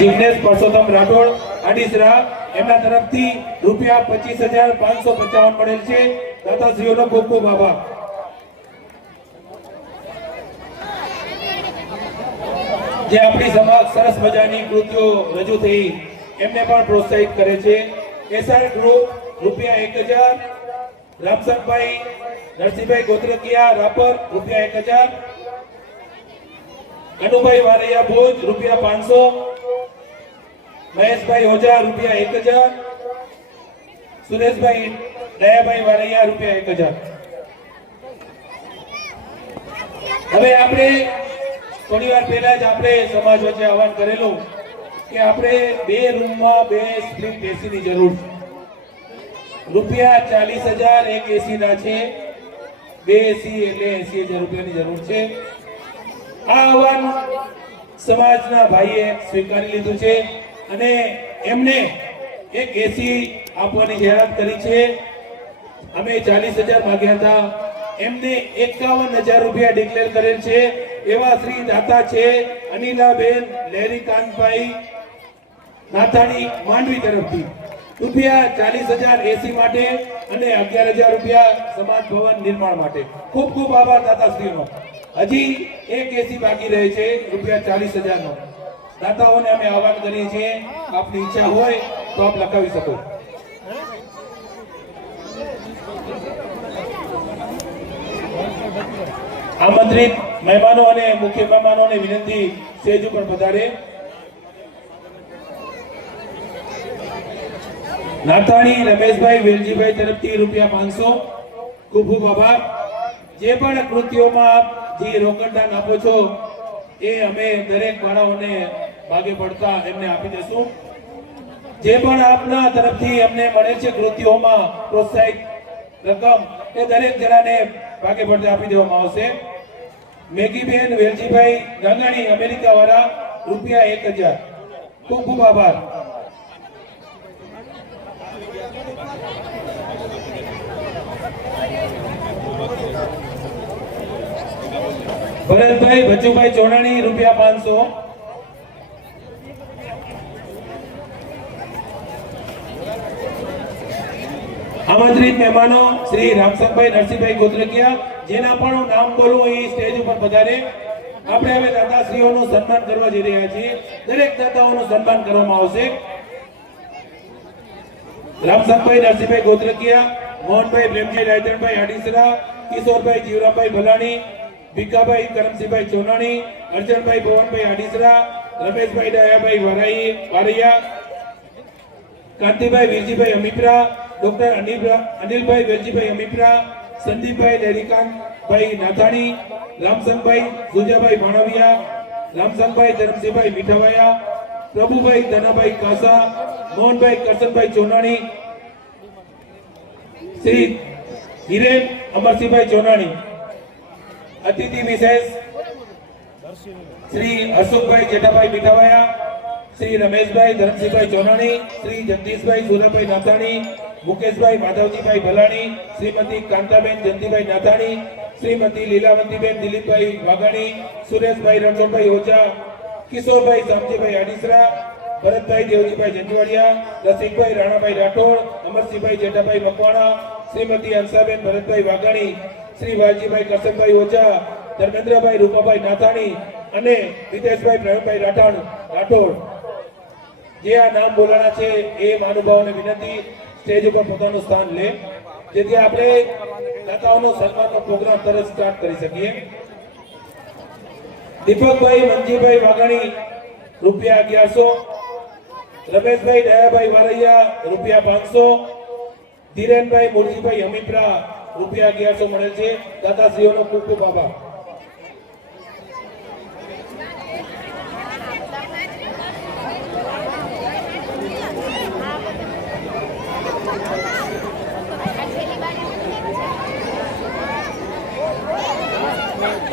જીગ્નેશ પરસોત્તમ રાઠોડ આડીસરા એમના તરફથી ₹25,555 મળેલ છે. દાતાશ્રીઓનો ખૂબ ખૂબ આભાર. જે આપણી સમક્ષ સરસ મજાની કૃતિઓ રજૂ થઈ એમને પણ પ્રોત્સાહિત કરે છે. એસઆર ગ્રુપ ₹1000, રામસંગભાઈ નરસિંહભાઈ ગોત્રકિયા રાપર ₹1000, કનુભાઈ વારૈયા ભુજ ₹500, મહેશભાઈ ઓઝા ₹1000, સુરેશભાઈ દયાભાઈ વારૈયા ₹1000. હવે આપણે થોડી વાર પહેલા જ આપણે સમાજ વચ્ચે આહવાન કરેલું કે આપણે 2 રૂમમાં 2 સ્પ્લિટ એસીની જરૂર છે. ₹40,000 એક એસી ના છે. 2 એસી એટલે 80,000 રૂપિયાની જરૂર છે. આ આહવાન સમાજના ભાઈએ સ્વીકારી લીધું છે અને એમને એક એસી આપવાની જાહેરાત કરી છે. અમે 40,000 માંગ્યા હતા, એમને 51,000 રૂપિયા ડિક્લેર કરેલ છે. એવા શ્રી દાતા છે અનિલાબેન લેરીકાંતભાઈ નાથાણી માંડવી તરફથી ₹40,000 એસી માટે અને 11,000 રૂપિયા સમાજ ભવન નિર્માણ માટે. ખૂબ ખૂબ આભાર દાતાશ્રીનો. હજી એક એસી બાકી રહે છે ₹40,000 નો. દાતાઓને અમે આહવાન કરીએ છીએ, આપની ઈચ્છા હોય તો આપ લખાવી શકો. આમંત્રિત મહેમાનો અને મુખ્ય મહેમાનોને વિનંતી સ્ટેજ ઉપર પધારે. નાથાણી રમેશભાઈ વેલજીભાઈ તરફથી ₹500. ખૂબ ખૂબ આભાર. જે પણ કૃતિઓમાં આપ જે રોકડદાન આપો છો એ અમે દરેક બાળાઓને ભાગે પડતા એમને આપી દેશું. જે પણ આપના તરફથી અમને મળે છે કૃતિઓમાં પ્રોત્સાહિત રકમ એ દરેક જણાને ભાગે પડતા આપી દેવામાં આવશે. મેગીબેન વેલજીભાઈ ગાંગાણી અમેરિકા વાળા ₹1000. ખૂબ ખૂબ આભાર. ભરતભાઈ ભજુભાઈ ચોણાણી ₹500. આમંત્રિત મહેમાનો શ્રી રામસંગભાઈ નરસિંહભાઈ ગોત્રકિયા, જેના પણ હું નામ બોલું એ સ્ટેજ ઉપર પધારે. આપણે હવે દાતાશ્રીઓનું સન્માન કરવા જઈ રહ્યા છીએ. દરેક દાતાઓનું સન્માન કરવામાં આવશે. રામસંગભાઈ નરસિંહભાઈ ગોત્રકિયા, મોહનભાઈ પ્રેમભાઈ રાયતણભાઈ આડીસરા, કિશોરભાઈ જીવરામભાઈ ભલાણી, ભીખાભાઈ કરમસિંહભાઈ ચોનાણી, અર્જણભાઈ ભવનભાઈ આડીસરા, રમેશભાઈ દયાભાઈ વારૈયા, કાંતિભાઈ વીરજીભાઈ અમીપરા, ડોક્ટર અનિલભાઈ વેલજીભાઈ અમીપરા, સંદીપભાઈ લેરીકાંતભાઈ નાથાણી, રામસંગભાઈ સુજાભાઈ ભાણવિયા, રામસંગભાઈ ધરમસિંહભાઈ મીઠાવાયા, પ્રભુભાઈ ધનાભાઈ કાસા, મોહનભાઈ કરશનભાઈ ચોનાણી, શ્રી હિરેન અમરસિંહભાઈ ચોનાણી. અતિથિ વિશેષ શ્રી અશોકભાઈ જેઠાભાઈ મીઠાવાયા, શ્રી રમેશભાઈ ધરમસિંહભાઈ ચોનાણી, શ્રી જગદીશભાઈ સુરાભાઈ નાથાણી, મુકેશભાઈ માધવજીભાઈ ભલાણી, શ્રીમતી કાંતાબેન જયંતિભાઈ નાથાણી, શ્રીમતી લીલાવંતીબેન દિલીપભાઈ વાઘાણી, સુરેશભાઈ રણછોડભાઈ ઓઝા, કિશોરભાઈ શામજીભાઈ આડીસરા, ભરતભાઈ દેવજીભાઈ જંજવાડિયા, રસિકભાઈ રાણાભાઈ રાઠોડ, અમરસિંહભાઈ જેઠાભાઈ મકવાણા, શ્રીમતી હંસાબેન ભરતભાઈ વાઘાણી, શ્રી વાલજીભાઈ કરશનભાઈ ઓઝા, ધર્મેન્દ્રભાઈ રૂપાભાઈ નાથાણી અને વિદેશભાઈ પ્રવીણભાઈ રાઠોડ. જે આ નામ બોલાણા છે એ મહાનુભાવોને વિનંતી સ્ટેજ ઉપર પોતાનું સ્થાન લે, જેથી આપણે દાતાઓનો સન્માનનો પ્રોગ્રામ તરત સ્ટાર્ટ કરી શકીએ. દીપકભાઈ મંજીભાઈ વાઘાણી ₹1100, રમેશભાઈ દયાભાઈ વારૈયા ₹500, ધીરેનભાઈ મુરજીભાઈ અમીપરા ₹1100 મળે છે. દાતાશ્રીઓનો ખૂબ ખૂબ આભાર.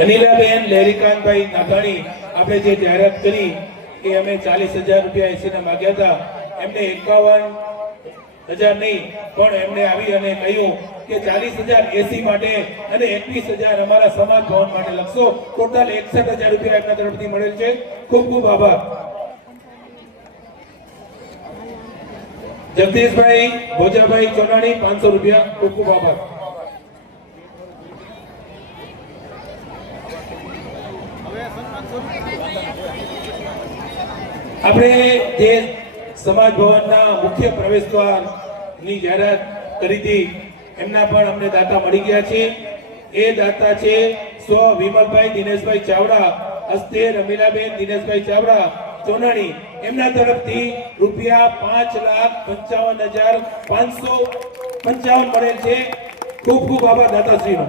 અનિલાબેન લેરીકાંતભાઈ નાથાણી, આપણે જે જાહેરાત કરી કે અમે 40,000 રૂપિયા એસીના માંગ્યા હતા, એમને 51,000 નહીં પણ એમને આવી અને કહ્યું કે 40,000 એસી માટે અને 21,000 અમારા સમાજ ભવન માટે લખશો. ટોટલ 61,000 રૂપિયા એમના તરફથી મળેલ છે. ખૂબ ખૂબ આભાર. જગદીશભાઈ ભોજાભાઈ ચોનાણી 500 રૂપિયા. ખૂબ ખૂબ આભાર. આપણે જે સમાજ ભવનના મુખ્ય પ્રવેશ દ્વારની જાહેરાત કરી હતી એમના પણ અમને દાતા મળી ગયા છે. એ દાતા છે સ્વ વિમલભાઈ દિનેશભાઈ ચાવડા, હસ્તે રમીલાબેન દિનેશભાઈ ચાવડા ચોનાણી. એમના તરફથી ₹55,555 મળેલ છે. ખૂબ ખૂબ આભાર દાતાશ્રીનો.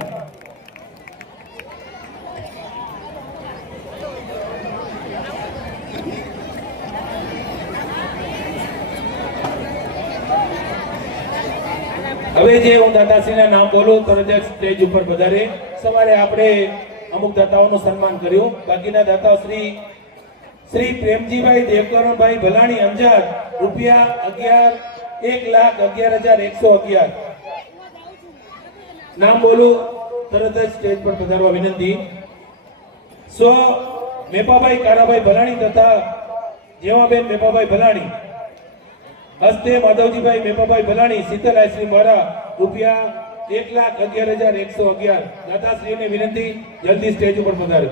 હવે જે હું દાતાશ્રીના નામ બોલું તરત જ સ્ટેજ ઉપર પધારે. સવારે આપણે અમુક દાતાઓનું સન્માન કર્યું. બાકીના દાતાઓ શ્રી પ્રેમજીભાઈ દેવકરણભાઈ ભલાણી અંજાર ₹1,11,111. નામ બોલું તરત જ સ્ટેજ પર પધારવા વિનંતી. સ્વ મેપાભાઈ કારાભાઈ ભલાણી તથા જેવાબેન મેપાભાઈ ભલાણી, હસ્તે માધવજીભાઈ મેપાભાઈ ભલાણી શીતલ આઈસ્ક્રીમ વાળા ₹1,11,111. દાતાશ્રીઓને વિનંતી જલ્દી સ્ટેજ ઉપર પધારે.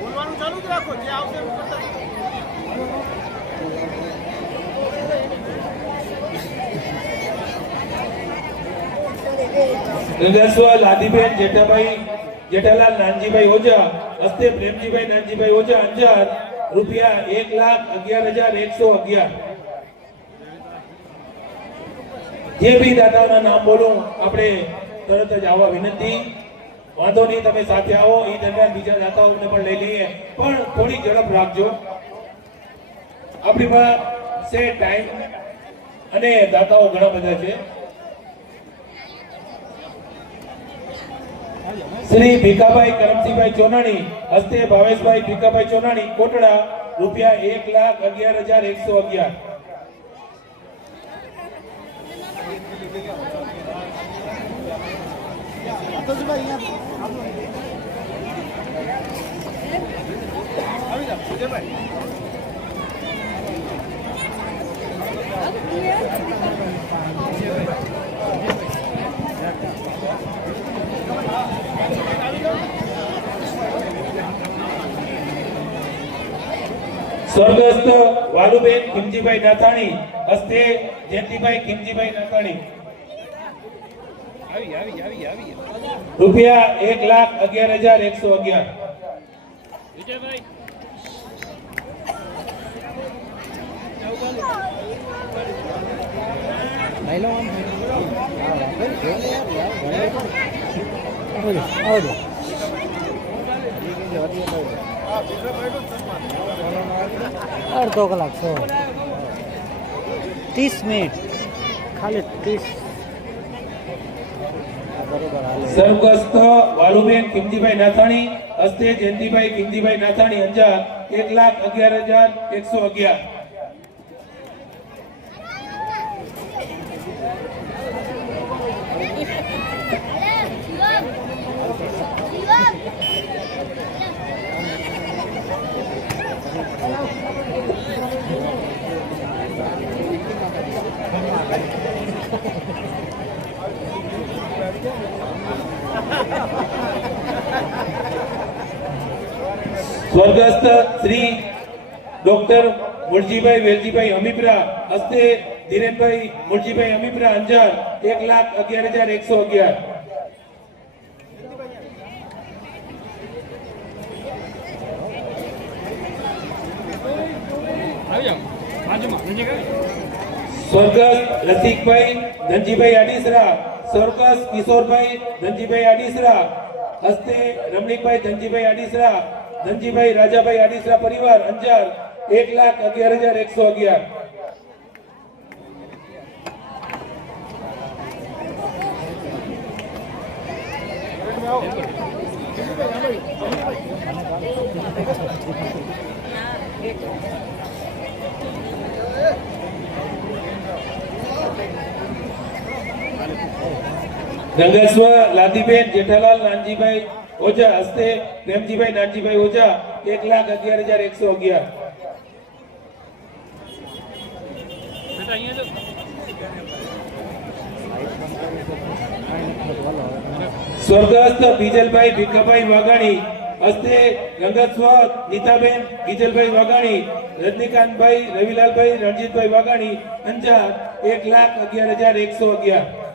બોલવાનું ચાલુ જ રાખો, જે આવશે એવું કરતા ગંગાસ્વાલ આદિબેન જેઠાલાલ નાનજીભાઈ ઓઝા, હસ્તે પ્રેમજીભાઈ નાનજીભાઈ ઓઝા અંજાર ₹1,11,111. જે બી દાદાના નામ બોલું આપણે તરત જ આવવા વિનંતી. વાંધો નહીં, તમે સાથે આવો. એ દરમિયાન બીજા દાતાઓને પણ લઈ લઈએ, પણ થોડી ઝડપ રાખજો. આપણી પાસે ટાઈમ અને દાતાઓ ઘણા બધા છે. શ્રી ભીખાભાઈ કરમસિંહભાઈ ચોનાણી, હસ્તે ભાવેશભાઈ ભીખાભાઈ ચોનાણી કોટડા ₹1,11,111. સ્વર્ગસ્થ વાલુબેન ખીમજીભાઈ નાથાણી, હસ્તે જયંતિભાઈ ખીમજીભાઈ નાથાણી ₹1,11,111. વિજયભાઈ અડધો કલાક 30 મિનિટ ખાલી 30. સ્વર્ગસ્થ વાલુબેન ખીમજીભાઈ નાથાણી, હસ્તે જયંતિભાઈ ખીમજીભાઈ નાથાણી અંજાર ₹1,11,111. સ્વર્ગસ્થ શ્રી ડોક્ટર મુરજીભાઈ વેલજીભાઈ હમીપરા, હસ્તે ધીરેનભાઈ મુરજીભાઈ હમીપરા અંજાર ₹1,11,111. સ્વર્ગસ્થ રસિકભાઈ ધનજીભાઈ આડીસરા, સ્વર્ગસ્થ કિશોરભાઈ ધનજીભાઈ આડીસરા, હસ્તે રમણીકભાઈ ધનજીભાઈ આડીસરા, ધનજીભાઈ રાજાભાઈ આડીસરા પરિવાર અંજાર ₹1,11,111. ગંગાસ્વ લાદીબેન જેઠાલાલ નાનજીભાઈ ઓઝા હસ્તે પ્રેમજીભાઈ નાનજીભાઈ ઓઝા 1,11,111 બેટા અહીંયા જો સ્વર્ગસ્થ બીજલભાઈ ભીખાભાઈ વાઘાણી હસ્તે રંગસ્વ નીતાબેન બીજલભાઈ વાઘાણી રજનીકાંતભાઈ રવિલાલભાઈ રણજીતભાઈ વાઘાણી અંજાર 1,11,111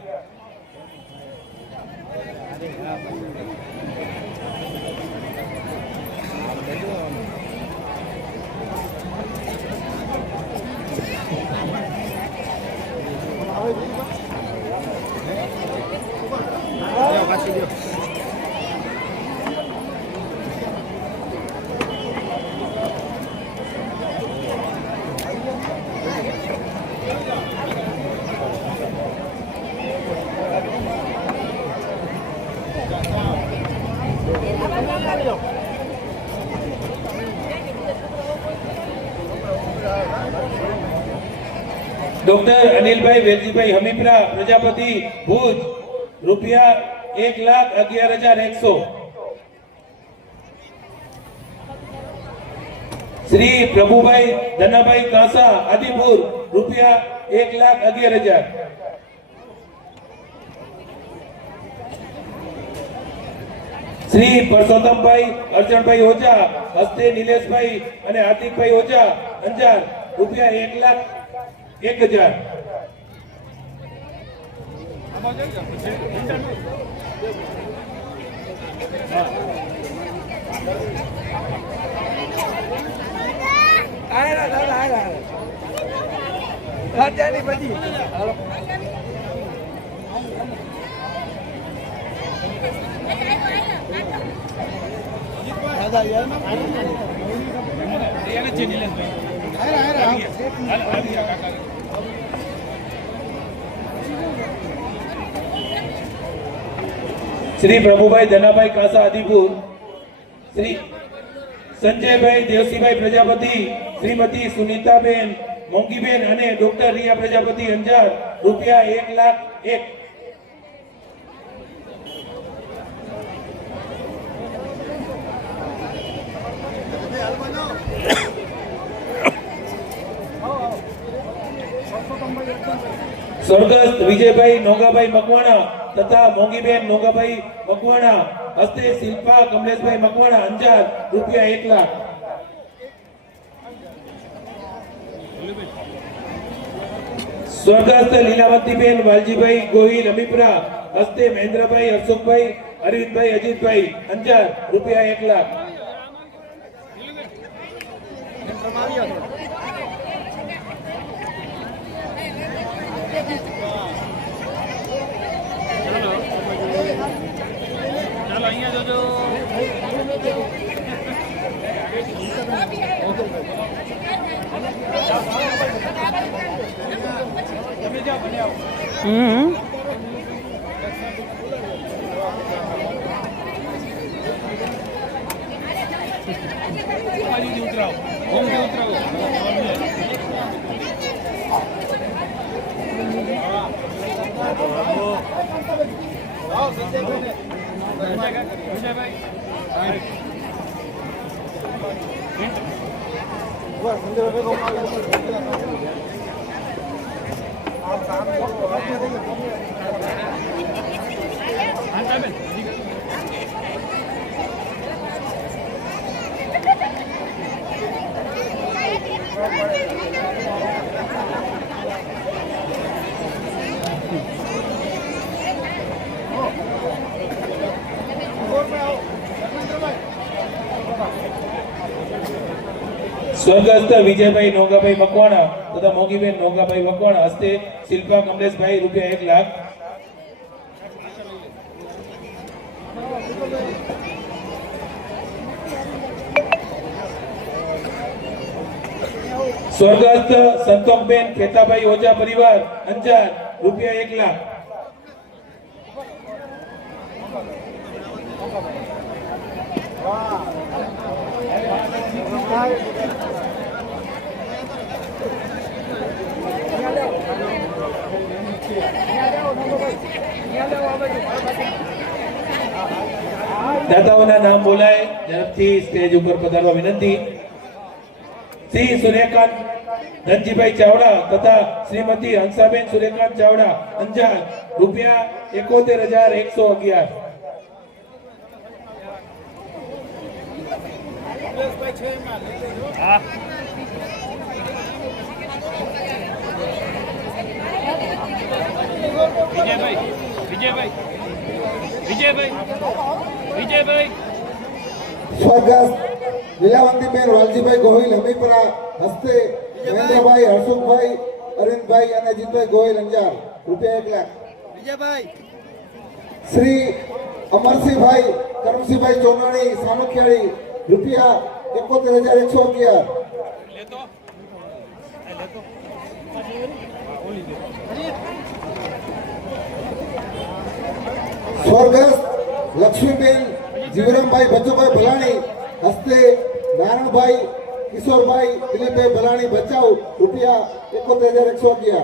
ડોક્ટર અનિલભાઈ વેલજીભાઈ હમીપરા પ્રજાપતિ ભુજ રૂપિયા 1,11,100 શ્રી પ્રભુભાઈ ધનાભાઈ કાંસા આદિપુર રૂપિયા 1,11,000 શ્રી પરસોત્તમભાઈ અર્જણભાઈ ઓઝા હસ્તે નિલેશભાઈ અને હાર્દિકભાઈ ઓઝા અંજાર રૂપિયા 1,01,000 શ્રી પ્રભુભાઈ ધનાભાઈ કાંસા આદિપુર શ્રી સંજયભાઈ દેવસીભાઈ પ્રજાપતિ શ્રીમતી સુનીતાબેન મોંઘીબેન અને ડોક્ટર રિયા પ્રજાપતિ અંજાર રૂપિયા 1,01,000 સ્વર્ગસ્થ વિજયભાઈ નોગાભાઈ મકવાણા તથા મોંઘીબેન નોગાભાઈ મકવાણા હસ્તે શિલ્પા કમલેશભાઈ મકવાણા અંજાર રૂપિયા 1,00,000 સ્વર્ગસ્થ લીલાવતીબેન વાલજીભાઈ ગોહિલ અમીપરા હસ્તે મહેન્દ્રભાઈ હર્ષુખભાઈ અરવિંદભાઈ અજીતભાઈ અંજાર રૂપિયા 1,00,000 ચાલો અહીંયા જોજો તમે જાઓ બને આવો ઉતરાવો ઉતરાવો સ્વર્ગસ્થ વિજયભાઈ નોગાભાઈ મકવાણા તથા મોગીબેન નોગાભાઈ મકવાણા હસ્તે શિલ્પા કમલેશભાઈ રૂપિયા 1,00,000 સ્વર્ગસ્થ સંતોષબેન ખેતાભાઈ ઓઝા પરિવાર અંજાર રૂપિયા 1,00,000 દાતાઓ નામ બોલાય ઝડપથી સ્ટેજ ઉપર પધારવા વિનંતી. શ્રી સૂર્યકાંત ધનજીભાઈ ચાવડા તથા શ્રીમતી હંસાબેન સૂર્યકાંત ચાવડા અંજાર રૂપિયા 71,111. સુરેશભાઈ છે એમાં લઈ લેજો. સ્વર્ગસ્થ લીલાવંતીબેન વાલજીભાઈ ગોહિલ હમીપરા હસ્તે મહેન્દ્રભાઈ હર્ષુખભાઈ અરવિંદભાઈ અને અજીતભાઈ ગોહિલ અંજાર રૂપિયા 1 લાખ. વિજયભાઈ શ્રી અમરસિંહભાઈ કરમસિંહભાઈ ચોનાણી સામખિયાળી રૂપિયા 71,111. સ્વર્ગસ્થ લક્ષ્મીબેન જીવરામભાઈ ભજુભાઈ ભલાણી હસ્તે નારાયણભાઈ કિશોરભાઈ દિલીપભાઈ ભલાણી બચાવ રૂપિયા 71,111.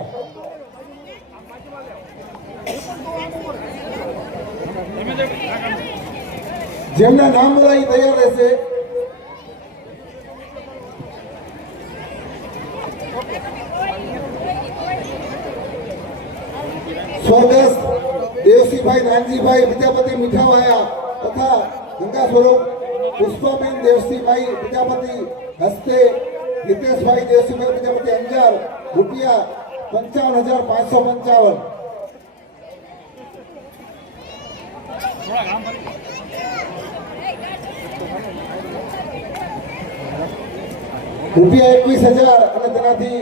જેમના નામ બોલાવી તૈયાર રહેશે. સ્વર્ગસ્થ દેવસીભાઈ નાનજીભાઈ પ્રજાપતિ મીઠાવાયા તથા ગંગા સ્વરૂપ પુષ્પાબેન દેવસીભાઈ પ્રજાપતિ હસ્તે હિતેશભાઈ દેવસીભાઈ પ્રજાપતિ અંજાર રૂપિયા 55,555. રૂપિયા 21,000 અને તેનાથી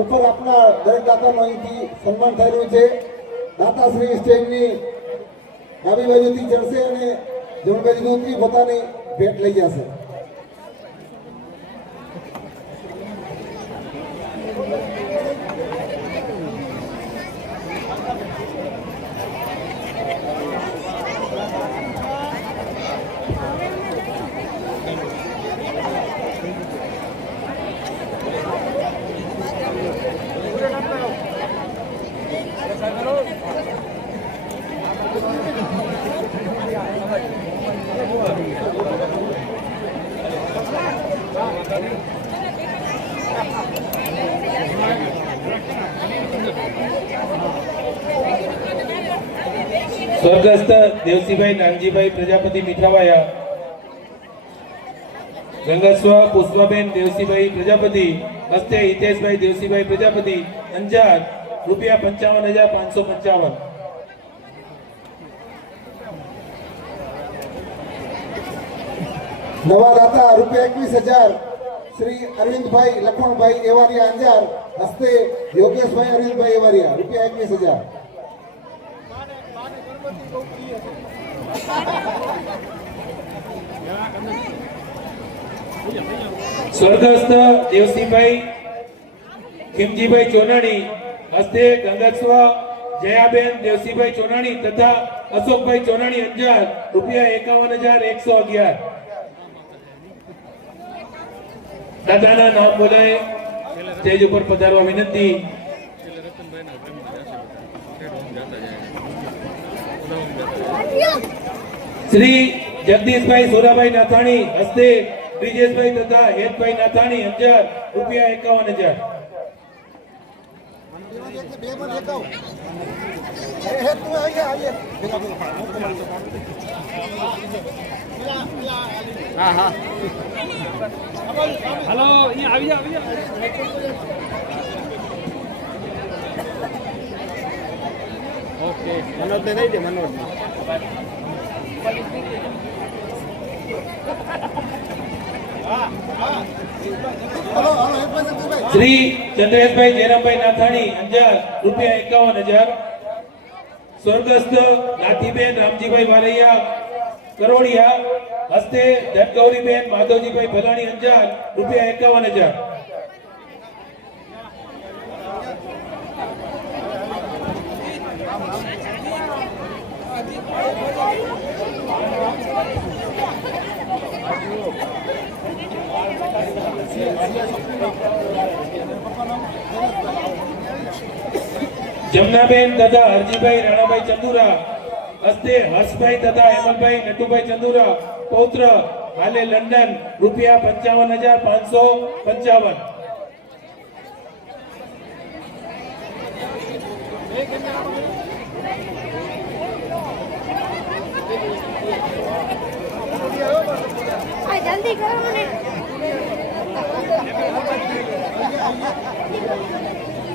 ઉપર આપના દરેક દાતાનો અહીંથી સન્માન થઈ રહ્યું છે. દાતાશ્રી સ્ટેજની ડાબી બાજુથી ચડશે અને જમણી બાજુથી ઉતરી પોતાની ભેટ લઈ જશે. સ્વર્ગસ્થ દેવસીભાઈ નાનજીભાઈ પ્રજાપતિ મીઠાવાયા ગંગસ્વ પુષ્પાબેન દેવસીભાઈ પ્રજાપતિ હસ્તે હિતેશભાઈ દેવસીભાઈ પ્રજાપતિ અંજાર રૂપિયા 55,555. નવા દાતા રૂપિયા 21,000 શ્રી અરવિંદભાઈ લખણભાઈ એવારિયા અંજાર હસ્તે યોગેશભાઈ અરવિંદભાઈ એવારિયા રૂપિયા 21,000. સ્વર્ગસ્થ દેવસીભાઈ ખીમજીભાઈ ચોનાણી હસ્તે ગંગસ્વ જયાબેન દેવસીભાઈ ચોનાણી તથા અશોકભાઈ ચોનાણી અંજાર રૂપિયા 51,111. દાદાના નામ બોલાય સ્ટેજ ઉપર પધારવા વિનંતી. શ્રી જગદીશભાઈ સોરાભાઈ નાથાણી હસ્તે બ્રિજેશભાઈ તથા હેતભાઈ નાથાણી અંજાર રૂપિયા 51,000. હા હા હાલો અહીંયા આવી જા ઓકે મનોજને દઈ દે મનોજ શ્રી ચંદ્રેશભાઈ જયરામભાઈ નાથાણી અંજાર રૂપિયા 51,000. સ્વર્ગસ્થ નાથીબેન રામજીભાઈ વારૈયા કરોડિયા હસ્તે ધનગૌરીબેન માધવજીભાઈ ભલાણી અંજાર રૂપિયા 51,000. જમનાબેન તથા હરજીભાઈ રાણાભાઈ ચંદુરા હસ્તે હર્ષભાઈ તથા હેમંતભાઈ નટુભાઈ ચંદુરા પૌત્ર હાલે લંડન રૂપિયા 55,555. જલ્દી કરો ને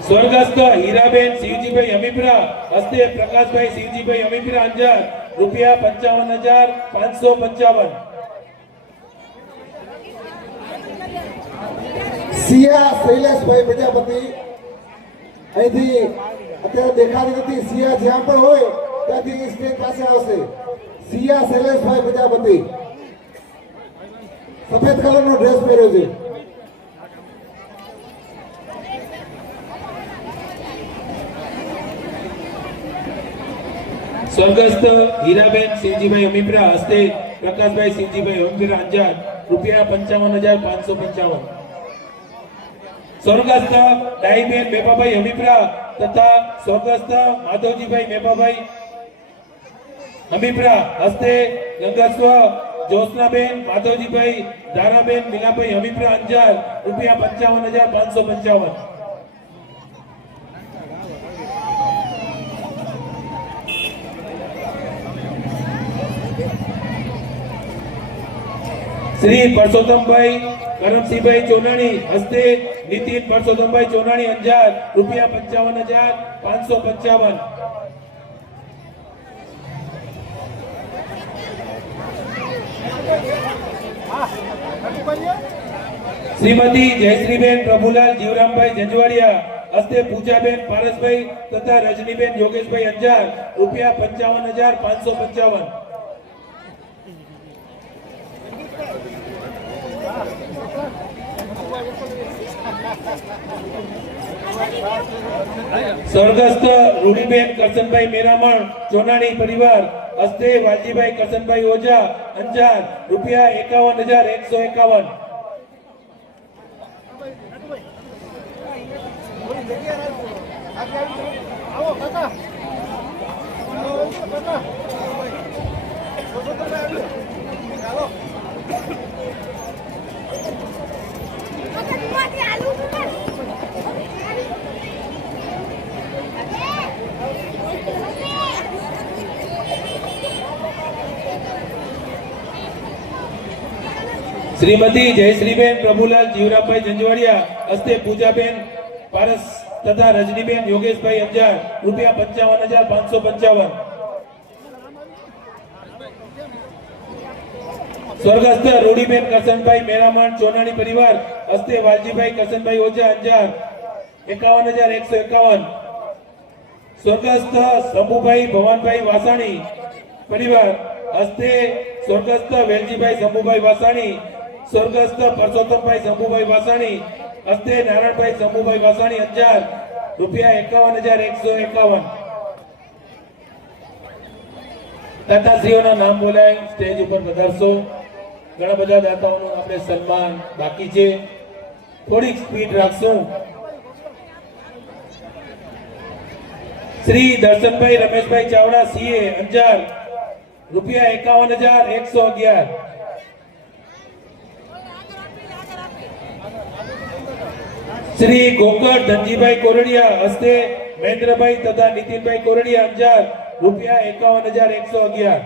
સ્વર્ગસ્થ હીરાબેન શિવજીભાઈ અમીપરા હસ્તે પ્રકાશભાઈ શિવજીભાઈ અમીપરા અંજાર રૂપિયા 55,555. સિયા શૈલેષભાઈ પ્રજાપતિ અહીંથી અત્યારે દેખાતી નથી. સિયા જ્યાં પણ હોય ત્યાંથી સ્ટેજ પાસે આવશે. સિયા શૈલેષભાઈ પ્રજાપતિ સફેદ કલરનો ડ્રેસ પહેર્યો છે. સ્વર્ગસ્થ હીરાબેન શિવજીભાઈ અમીપરા હસ્તે પ્રકાશભાઈ શિવજીભાઈ અમીપરા અંજાર રૂપિયા 55,555. સ્વર્ગસ્થ ડાઈબેન મેપાભાઈ અમીપરા તથા સ્વર્ગસ્થ માધવજીભાઈ મેપાભાઈ અમીપરા હસ્તે ગંગાસ્વ જ્યોત્સનાબેન માધવજીભાઈ દારાબેન મીલાભાઈ અમીપરા અંજાર રૂપિયા 55,555. શ્રી પરસોત્તમભાઈ કરમસિંહભાઈ ચોનાણી હસ્તે નીતિન પરસોત્તમભાઈ ચોનાણી અંજાર રૂપિયા 55,555. શ્રીમતી જયશ્રીબેન પ્રભુલાલ જીવરામભાઈ જંજવાડિયા હસ્તે પૂજાબેન પારસભાઈ તથા રજનીબેન યોગેશભાઈ અંજાર રૂપિયા 55,555. સ્વર્ગસ્થ રૂડીબેન કરશનભાઈ મેરામણ ચોનાણી પરિવાર હસ્તે વાલજીભાઈ કરશનભાઈ ઓઝા અંજાર રૂપિયા 51,151. આવો કાકા કાકા ચાલો શ્રીમતી જયશ્રીબેન પ્રભુલાલ જીવરામભાઈ જંજવાડિયા હસ્તે પૂજાબેન પારસ તથા રજનીબેન યોગેશભાઈ અંજાર રૂપિયા 55,555. સ્વર્ગસ્થ રૂડીબેન કરશનભાઈ મેરામણ ચોનાણી પરિવાર હસ્તે વાલજીભાઈ કરશનભાઈ ઓઝા અંજાર 51,151. સ્વર્ગસ્થ શંભુભાઈ ભવાનભાઈ વાસાણી પરિવાર હસ્તે સ્વર્ગસ્થ વેલજીભાઈ શંભુભાઈ વાસાણી, સ્વર્ગસ્થ પરસોત્તમભાઈ શંભુભાઈ વાસાણી હસ્તે નારાયણભાઈ શંભુભાઈ વાસાણી અંજાર રૂપિયા 51,151. દાતાશ્રીઓના નામ બોલાય સ્ટેજ ઉપર પધારશો. ઘણા બધા દાતાઓનું આપણે સન્માન બાકી છે, થોડીક સ્પીડ રાખશું. શ્રી દર્શનભાઈ રમેશભાઈ ચાવડા સીએ અંજાર રૂપિયા 51,111. શ્રી ગોકળ ધનજીભાઈ કોરડિયા હસ્તે મહેન્દ્રભાઈ તથા નીતિનભાઈ કોરડિયા અંજાર રૂપિયા 51,111.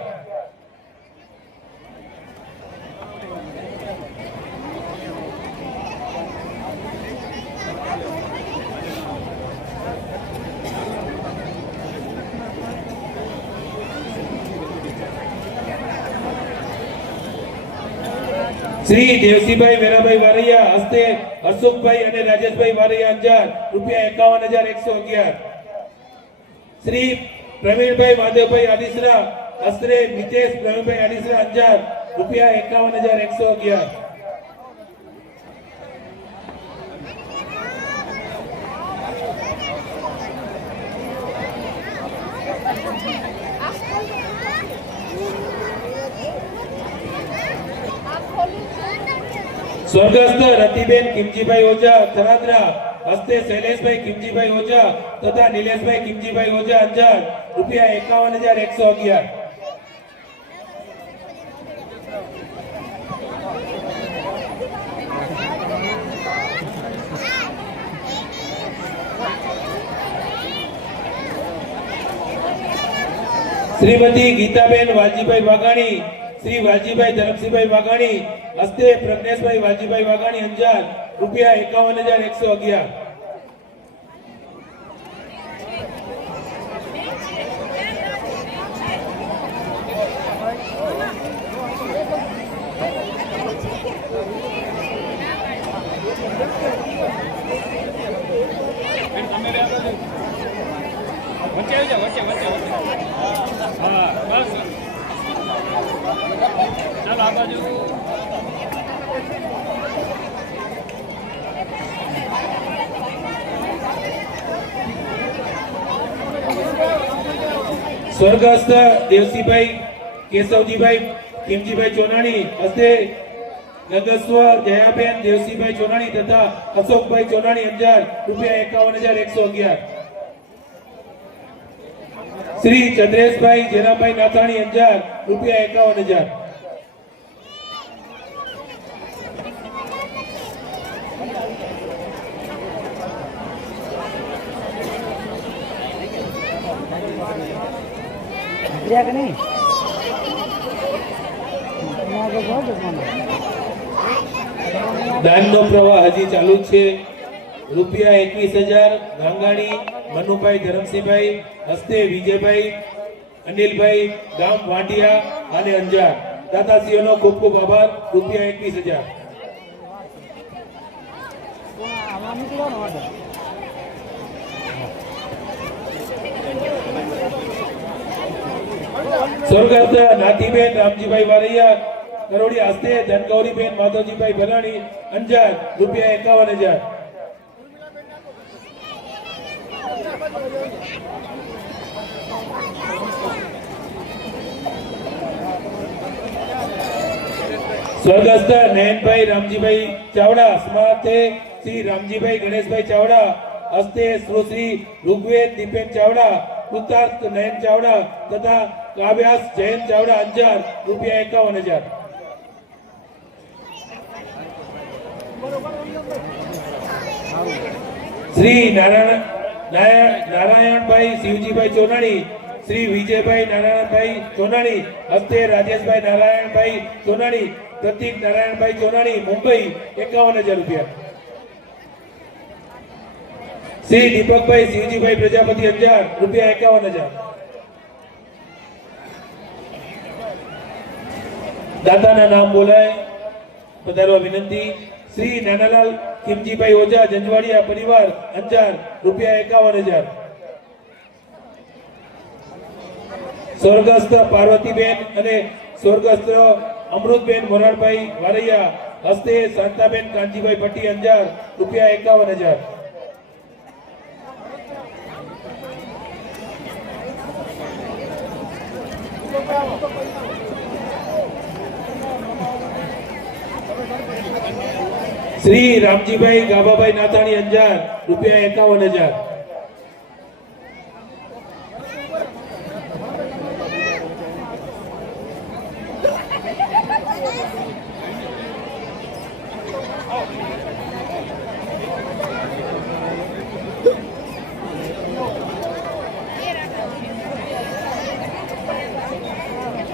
શ્રી દેવસીભાઈ વેરાભાઈ વારૈયા હસ્તે હર્ષુખભાઈ અને રાજેશભાઈ વારૈયા અંજાર રૂપિયા 51,111. શ્રી પ્રવીણભાઈ માધવભાઈ આડિસરા હસ્તે મિતેશ પ્રવીણભાઈ આડિસરા અંજાર રૂપિયા 51,111. સ્વર્ગસ્થ રતિબેન કિમજીભાઈ ઓઝા થરાદરા હસ્તે શૈલેષભાઈ કિમજીભાઈ ઓઝા તથા નિલેશભાઈ કિમજીભાઈ ઓઝા અંજાર રૂપિયા 51,111. श्रीमती गीताबेन वालजीभाई वाघाणी, श्री वालजीभाई धरमसिंहभाई वाघाणी हस्ते प्रज्ञेशभाई वालजीभाई वाघाणी अंजार रुपया 51,111। વચ્ચે આવી જાઓ, વચ્ચે વચ્ચે વચ્ચે. હા બસ ચાલો આ બાજુ. स्वर्गस्थ देवसीभाई केशवजीभाई खीमजीभाई चोनाणी हस्ते नगस्व जयाबेन देवसीभाई चोनाणी तथा अशोकभाई चोनाणी अंजार रुपया 51,111। श्री चंद्रेशभाई जेराभाई नाथाणी अंजार रुपया 51,000। क्या कि नहीं यहाँ तो बहुत दुकान है। दानનો પ્રવાહ હજી ચાલુ જ છે। રૂપિયા 21,000 ગાંગાણી મનુભાઈ ધરમસિંહભાઈ હસ્તે વિજયભાઈ અનિલભાઈ ગામ વાંડિયા અને અંજાર દાતાશ્રીઓનો ખૂબ ખૂબ આભાર। રૂપિયા 21,000। आवाम निकलो ना वाटर स्वर्गस्थ नाथीबेन रामजीभाई वारैया करोड़िया हस्ते धनगौरीबेन माधवजीभाई भराणी अंजार रुपया 51,000। स्वर्गस्थ नयनभाई रामजीभाई चावड़ा स्मारते श्री रामजीभाई गणेशभाई चावड़ा हस्ते श्री ऋग्वेद दीपेन चावड़ा कृतार्थ नयन चावड़ा तथा काव्यास जयंत चावड़ा अंजार रुपया 51,000। श्री नारायण भाई शिवजी भाई चोनाणी श्री विजय भाई नारायण भाई चोनाणी हस्ते राजेश भाई नारायण भाई चोनाणी प्रतीक नारायण भाई चोनाणी मुंबई 51,000 रुपया। श्री दीपक भाई शिवजी भाई प्रजापति अंजार रुपया 51,000। दाताना नाम बोलाय पधारवा विनंती। श्री नानालाल खीमजीभाई ओझा जंजवाड़िया परिवार अंजार रुपया 51,000। स्वर्गस्थ पार्वतीबेन અને स्वर्गस्थ अमृतबेन मोरारभाई वारैया हस्ते शांताबेन कांजीभाई भट्टी अंजार रुपया 51,000। श्री रामजीभाई गाभाभाई नाथाणी अंजार रुपया 51,000।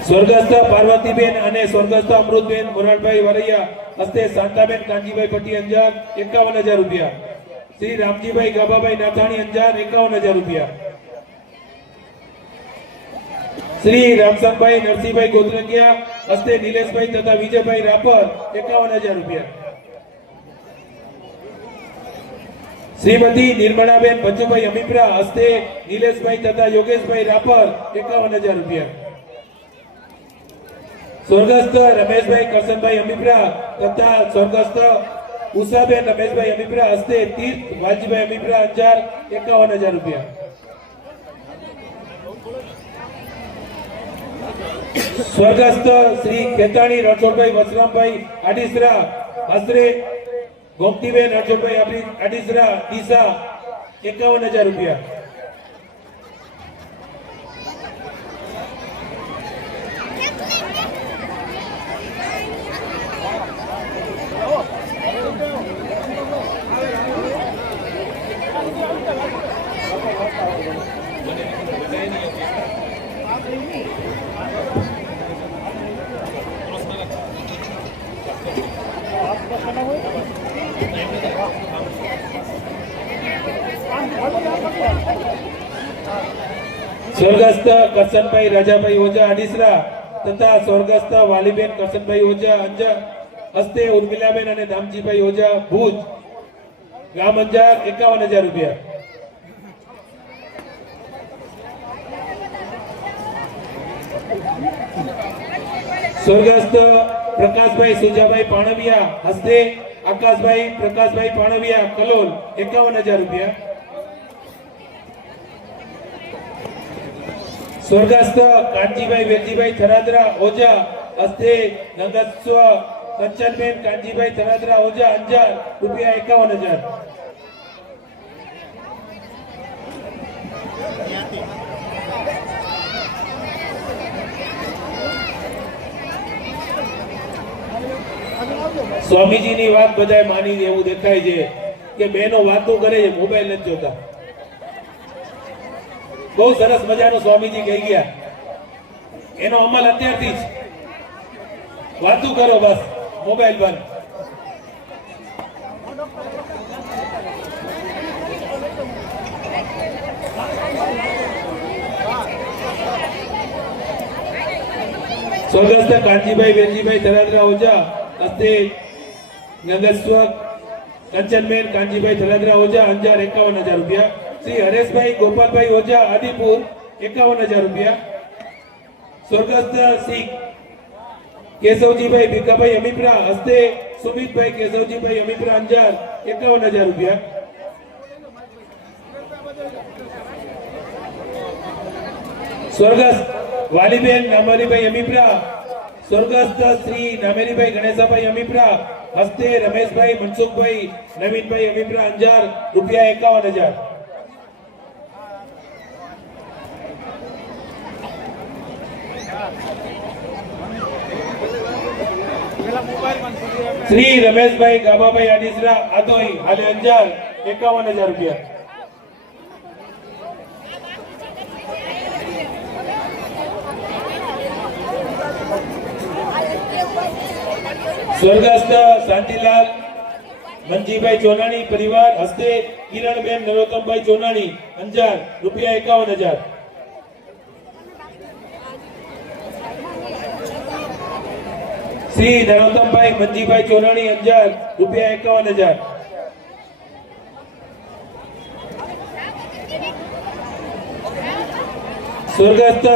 स्वर्गस्थ पार्वतीबेन અને સ્વર્ગસ્થ અમૃતબેન મોરારભાઈ વારૈયા હસ્તે શાંતાબેન કાંજીભાઈ ભટ્ટી અંજાર 51,000 રૂપિયા। શ્રી રામજીભાઈ ગાભાભાઈ નાથાણી અંજાર 51,000 રૂપિયા। श्री रामसंगभाई नरसिंहभाई गोत्रंगिया हस्ते नीलेशभाई तथा विजयभाई रापर 51,000 रुपया। श्रीमती निर्मलाबेन बच्चूभाई अमीप्रा हस्ते नीलेशभाई तथा योगेशभाई रापर 51,000 रुपया। स्वर्गस्थ रमेशभाई करसनभाई अमीप्रा तथा स्वर्गस्थ उषाबेन रमेशभाई अमीप्रा हस्ते तीर्थ वालजीभाई अमीप्रा अंजार 51,000 रुपया। स्वर्गस्थ श्री खेताणी रणछोड़भाई वसरामभाई आडिसरा हस्ते गोमतीबेन रणछोड़भाई आडिसरा दिशा 51,000 रुपया। स्वर्गस्थ કરશનભાઈ રાજાભાઈ ઓઝા અડીસરા તથા સ્વર્ગસ્થ વાલીબેન કરશનભાઈ ઓઝા અંજાર હસ્તે ઉર્મિલાબેન અને દામજીભાઈ ઓઝા ભુજ ગામ અંજાર 51,000 રૂપિયા. સ્વર્ગસ્થ પ્રકાશભાઈ સુજાભાઈ પાણવિયા હસ્તે આકાશભાઈ પ્રકાશભાઈ પાણવિયા કલોલ 51,000 રૂપિયા. સ્વર્ગસ્થ કાનજીભાઈ વેજીભાઈ થરાદરા ઓઝા હસ્તે નગસ્વ કંચનબેન કાનજીભાઈ થરાદરા ઓઝા અંજાર રૂપિયા 51,000. સ્વામીજીની વાત બધાય માની એવું દેખાય છે કે બહેનો વાતો કરે છે, મોબાઈલ નથી જોતા. બહુ સરસ મજાનું સ્વામીજી કહી ગયા, એનો અમલ અત્યારથી જ. વાતું કરો બસ, મોબાઈલ બંધ. સ્વર્ગસ્થ કાનજીભાઈ વેજીભાઈ થરાદરા ઓઝા હસ્તે નગસ્વ કંચનબેન કાનજીભાઈ થરાદરા ઓઝા અંજાર 51,000 રૂપિયા. શ્રી હરેશભાઈ ગોપાલભાઈ ઓઝા આદિપુર 51,000 રૂપિયા. સ્વર્ગસ્થ શ્રી કેશવજીભાઈ ભીખાભાઈ અમીપરા હસ્તે સુમિતભાઈ કેશવજીભાઈ અમીપરા અંજાર 51,000 રૂપિયા. સ્વર્ગસ્થ વાલીબેન નામરીભાઈ અમીપરા સ્વર્ગસ્થ શ્રી નામેરીભાઈ ગણેશાભાઈ અમીપરા હસ્તે રમેશભાઈ મનસુખભાઈ નવીનભાઈ અમીપરા અંજાર રૂપિયા 51,000. શ્રી રમેશભાઈ ગાબાભાઈ આડીસરા આદોઈ હાલે અંજાર 51,000 રૂપિયા. સ્વર્ગસ્થ શાંતિલાલ મંજીભાઈ ચોનાણી પરિવાર હસ્તે કિરણબેન નરોત્તમભાઈ ચોનાણી અંજાર રૂપિયા 51,000. શ્રી નરોત્તમભાઈ મંજીભાઈ ચોનાણી અંજાર રૂપિયા 51,000. સ્વર્ગસ્થ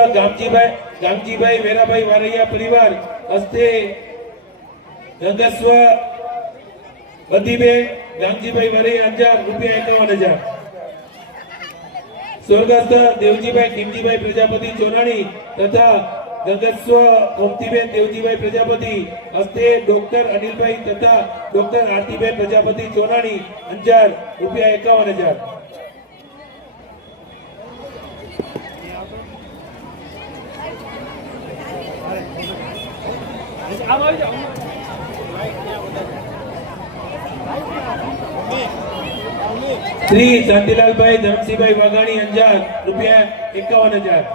ગામજીભાઈ વેરાભાઈ વારૈયા પરિવાર હસ્તે નગસ્વ બધીબેન ગામજીભાઈ વારૈયા અંજાર રૂપિયા 51,000. સ્વર્ગસ્થ દેવજીભાઈ ખીમજીભાઈ પ્રજાપતિ ચોનાણી તથા નગસ્વ ઓમતીબેન દેવજીભાઈ પ્રજાપતિ હસ્તે ડોક્ટર અનિલભાઈ તથા ડોક્ટર આરતીબેન પ્રજાપતિ ચોનાણી અંજાર રૂપિયા 51,000. શ્રી શાંતિલાલભાઈ ધરમસિંહભાઈ વાઘાણી અંજાર રૂપિયા 51,000.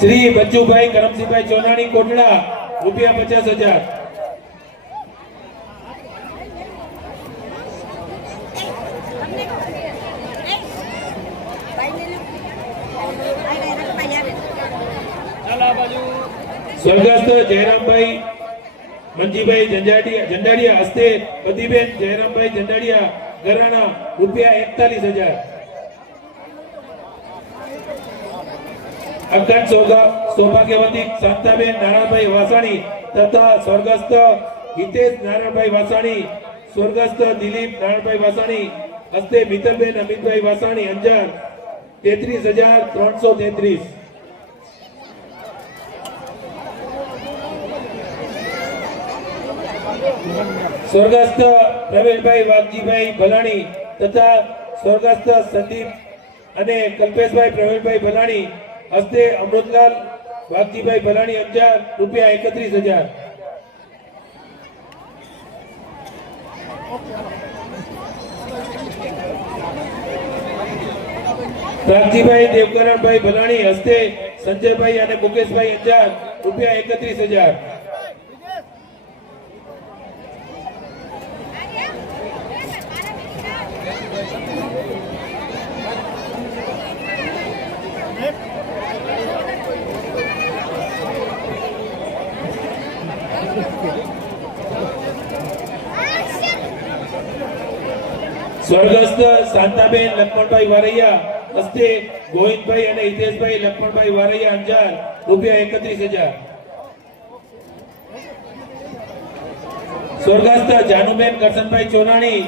શ્રી બચ્ચુભાઈ કરમસિંહભાઈ ચોનાણી કોટડા રૂપિયા 50,000. સ્વર્ગસ્થ જયરામભાઈ મંજીભાઈ જંડાડિયા હસ્તે બધીબેન જયરામભાઈ જંડાડિયા ઘરાણા રૂપિયા 41,000. અખંડ સૌભાગ્યવતી શાંતાબેન નારાયણભાઈ વાસાણી તથા સ્વર્ગસ્થ હિતેશ નારાયણભાઈ વાસાણી સ્વર્ગસ્થ દિલીપ નારાયણભાઈ વાસાણી હસ્તે મિત્તલબેન અમિતભાઈ વાસાણી અંજાર 33,333. સ્વર્ગસ્થ પ્રવીણભાઈ વાઘજીભાઈ ભલાણી તથા સ્વર્ગસ્થ સંદીપ અને કલ્પેશભાઈ પ્રવીણભાઈ ભલાણી હસ્તે અમૃતલાલ વાઘજીભાઈ ભલાણી અંજાર રૂપિયા 31,000. સાગજીભાઈ દેવકરણભાઈ ભલાણી હસ્તે સંજયભાઈ અને મુકેશભાઈ અંજાર રૂપિયા 31,000. સ્વર્ગસ્થ શાંતાબેન લક્ષ્મણભાઈ વારૈયા હસ્તે ગોવિંદભાઈ અને હિતેશભાઈ લક્ષ્મણભાઈ વારૈયા અંજાર રૂપિયા 31,000. સ્વર્ગસ્થ જાનુબેન કરશનભાઈ ચોનાણી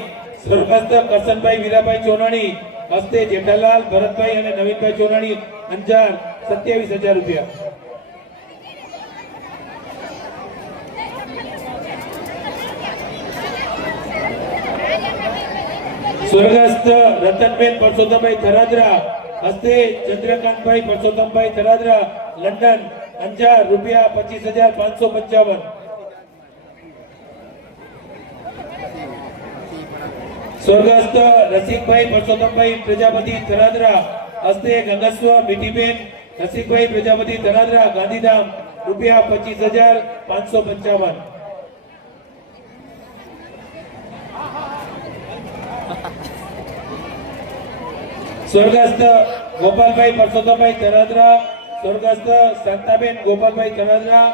સ્વર્ગસ્થ કરશનભાઈ વીરાભાઈ ચોનાણી હસ્તે જેઠાલાલ ભરતભાઈ અને નવીનભાઈ ચોનાણી અંજાર 27,000 રૂપિયા. સ્વર્ગસ્થ રતનબેન પરસોત્તમભાઈ થરાદરા હસ્તે ચંદ્રકાંતભાઈ પરસોત્તમભાઈ થરાદરા લંડન અંજાર રૂપિયા 25,555. સ્વર્ગસ્થ રસિકભાઈ પરસોત્તમભાઈ પ્રજાપતિ થરાદરા હસ્તે ગંગસ્વ મીઠીબેન રસિકભાઈ પ્રજાપતિ થરાદરા ગાંધીધામ રૂપિયા 25,555. સ્વર્ગસ્થ ગોપાલભાઈ પરસોત્તમભાઈ થરાદરા સ્વર્ગસ્થ શાંતાબેન ગોપાલભાઈ થરાદરા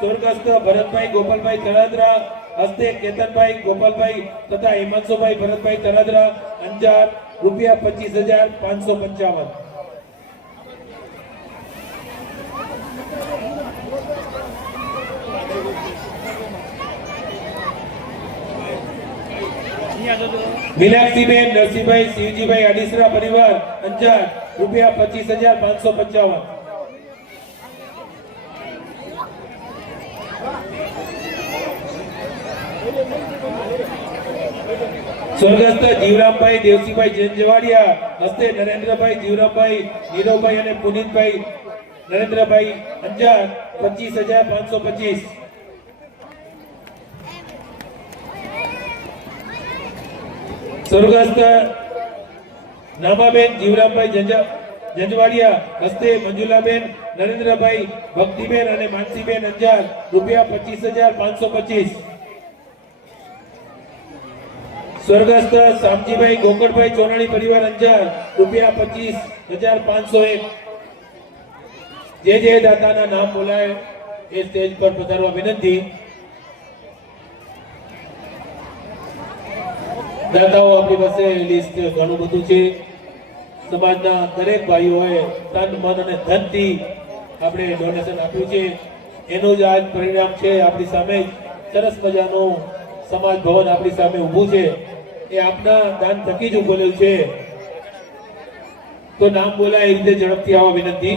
સ્વર્ગસ્થ ભરતભાઈ ગોપાલભાઈ થરાદરા હસ્તે કેતનભાઈ ગોપાલભાઈ તથા હિમાંશુભાઈ ભરતભાઈ થરાદરા અંજાર રૂપિયા 25,555. મીનાક્ષીબેન નરસિંહભાઈ શિવજીભાઈ આડીસરા પરિવાર અંજાર રૂપિયા 25,555. સ્વર્ગસ્થ જીવરામભાઈ દેવસિંહભાઈ જંજવાડિયા હસ્તે નરેન્દ્રભાઈ જીવરામભાઈ નીરવભાઈ અને પુનિતભાઈ નરેન્દ્રભાઈ અંજાર 25,525. સ્વર્ગસ્થ નામાબેન જીવરામભાઈ જંજવાડિયા હસ્તે મંજુલાબેન નરેન્દ્રભાઈ ભક્તિબેન અને માનસીબેન અંજાર રૂપિયા 25,525. સ્વર્ગસ્થ શામજીભાઈ ગોકળભાઈ ચોનાણી પરિવાર અંજાર રૂપિયા 25,501. જે દાતાના નામ બોલાય એ સ્ટેજ પર પધારવા વિનંતી. દાતાઓ આપણી પાસે લિસ્ટ ઘણું બધું છે. સમાજના દરેક ભાઈઓએ તન મન અને ધનથી આપણે ડોનેશન આપ્યું છે. એનું જ આજ પરિણામ છે. આપણી સામે સરસ મજાનું સમાજ ભવન આપણી સામે ઊભું છે. એ આપના દાન થકી જ ઉભેલું છે. તો નામ બોલાય એ રીતે ઝડપથી આવવા વિનંતી.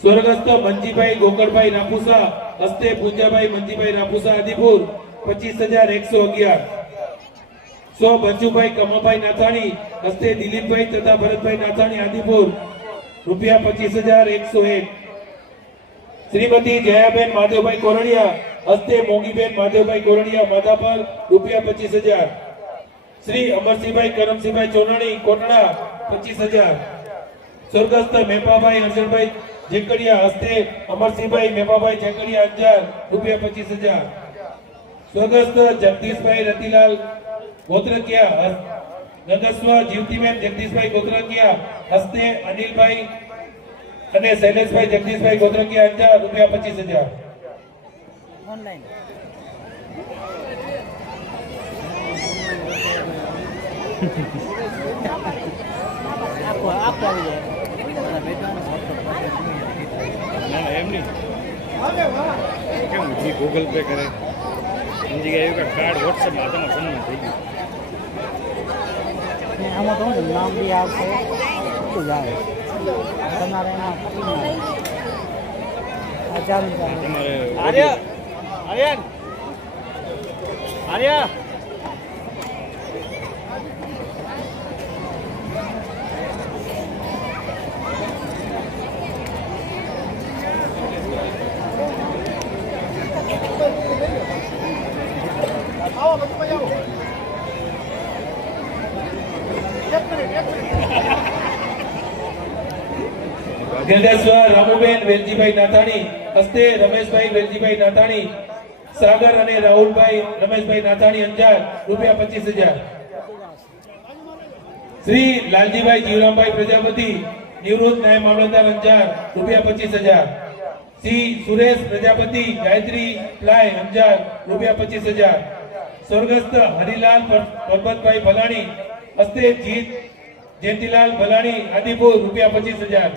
સ્વર્ગસ્થ મંજીભાઈ ગોકળભાઈ રાપુસા હસ્તે પૂંજાભાઈ મંજીભાઈ રાપુસા આદિપુર 25,111. સ્વ બંજુભાઈ કમાભાઈ નાથાણી હસ્તે દિલીપભાઈ તથા ભરતભાઈ નાથાણી આદિપુર રૂપિયા 25,101. શ્રીમતી જયાબેન માધવભાઈ કોરડિયા હસ્તે મોગીબેન માધવભાઈ કોરડિયા માધાપર રૂપિયા 25,000. શ્રી અમરસિંહભાઈ કરમસિંહભાઈ ચોનાણી કોટડા 25,000. સ્વર્ગસ્થ મેપાભાઈ હર્ષણભાઈ જેકડિયા હસ્તે અમરસિંહભાઈ મેપાભાઈ જેકડિયા અંજાર રૂપિયા 25,000. સ્વર્ગસ્થ જગદીશભાઈ રતિલાલ ગોત્રકિયા નગસ્વ જીવતીબેન જગદીશભાઈ ગોત્રકિયા હસ્તે અનિલભાઈ અને શૈલેષભાઈ જગદીશભાઈ ગોત્રકિયા અંજાર રૂપિયા 25,000. ઓનલાઈન આપો આવી જાય ના એમ નહીં કેમ ગૂગલ પે કરે સમજી ગયા એવું કે કાર્ડ વોટ્સએપમાં તમારે સન્માન થઈ ગયું. આમાં તો શું નામ બી આવશે બધું જ આવે તમારે એમાં ચાલુ તમારે આર્ય આર્યન આર્ય આવો બધું ભાઈ આવો એક મિનિટ નિર્દેશવા રામુબેન વેલજીભાઈ નાથાણી, હસ્તે રમેશભાઈ વેલજીભાઈ નાથાણી, સાગર અને રાહુલભાઈ રમેશભાઈ નાથાણી અંજાર રૂપિયા 25,000. શ્રી લાલજીભાઈ જીવરામભાઈ પ્રજાપતિ, નિવૃત્ત નાયબ મામલતદાર અંજાર રૂપિયા 25,000. શ્રી સુરેશ પ્રજાપતિ, ગાયત્રી પ્લાય અંજાર રૂપિયા 25,000. સ્વર્ગસ્થ હરિલાલ પરબતભાઈ ભલાણી, હસ્તે જીત જયંતિલાલ ભલાણી આદિપુર રૂપિયા 25,000.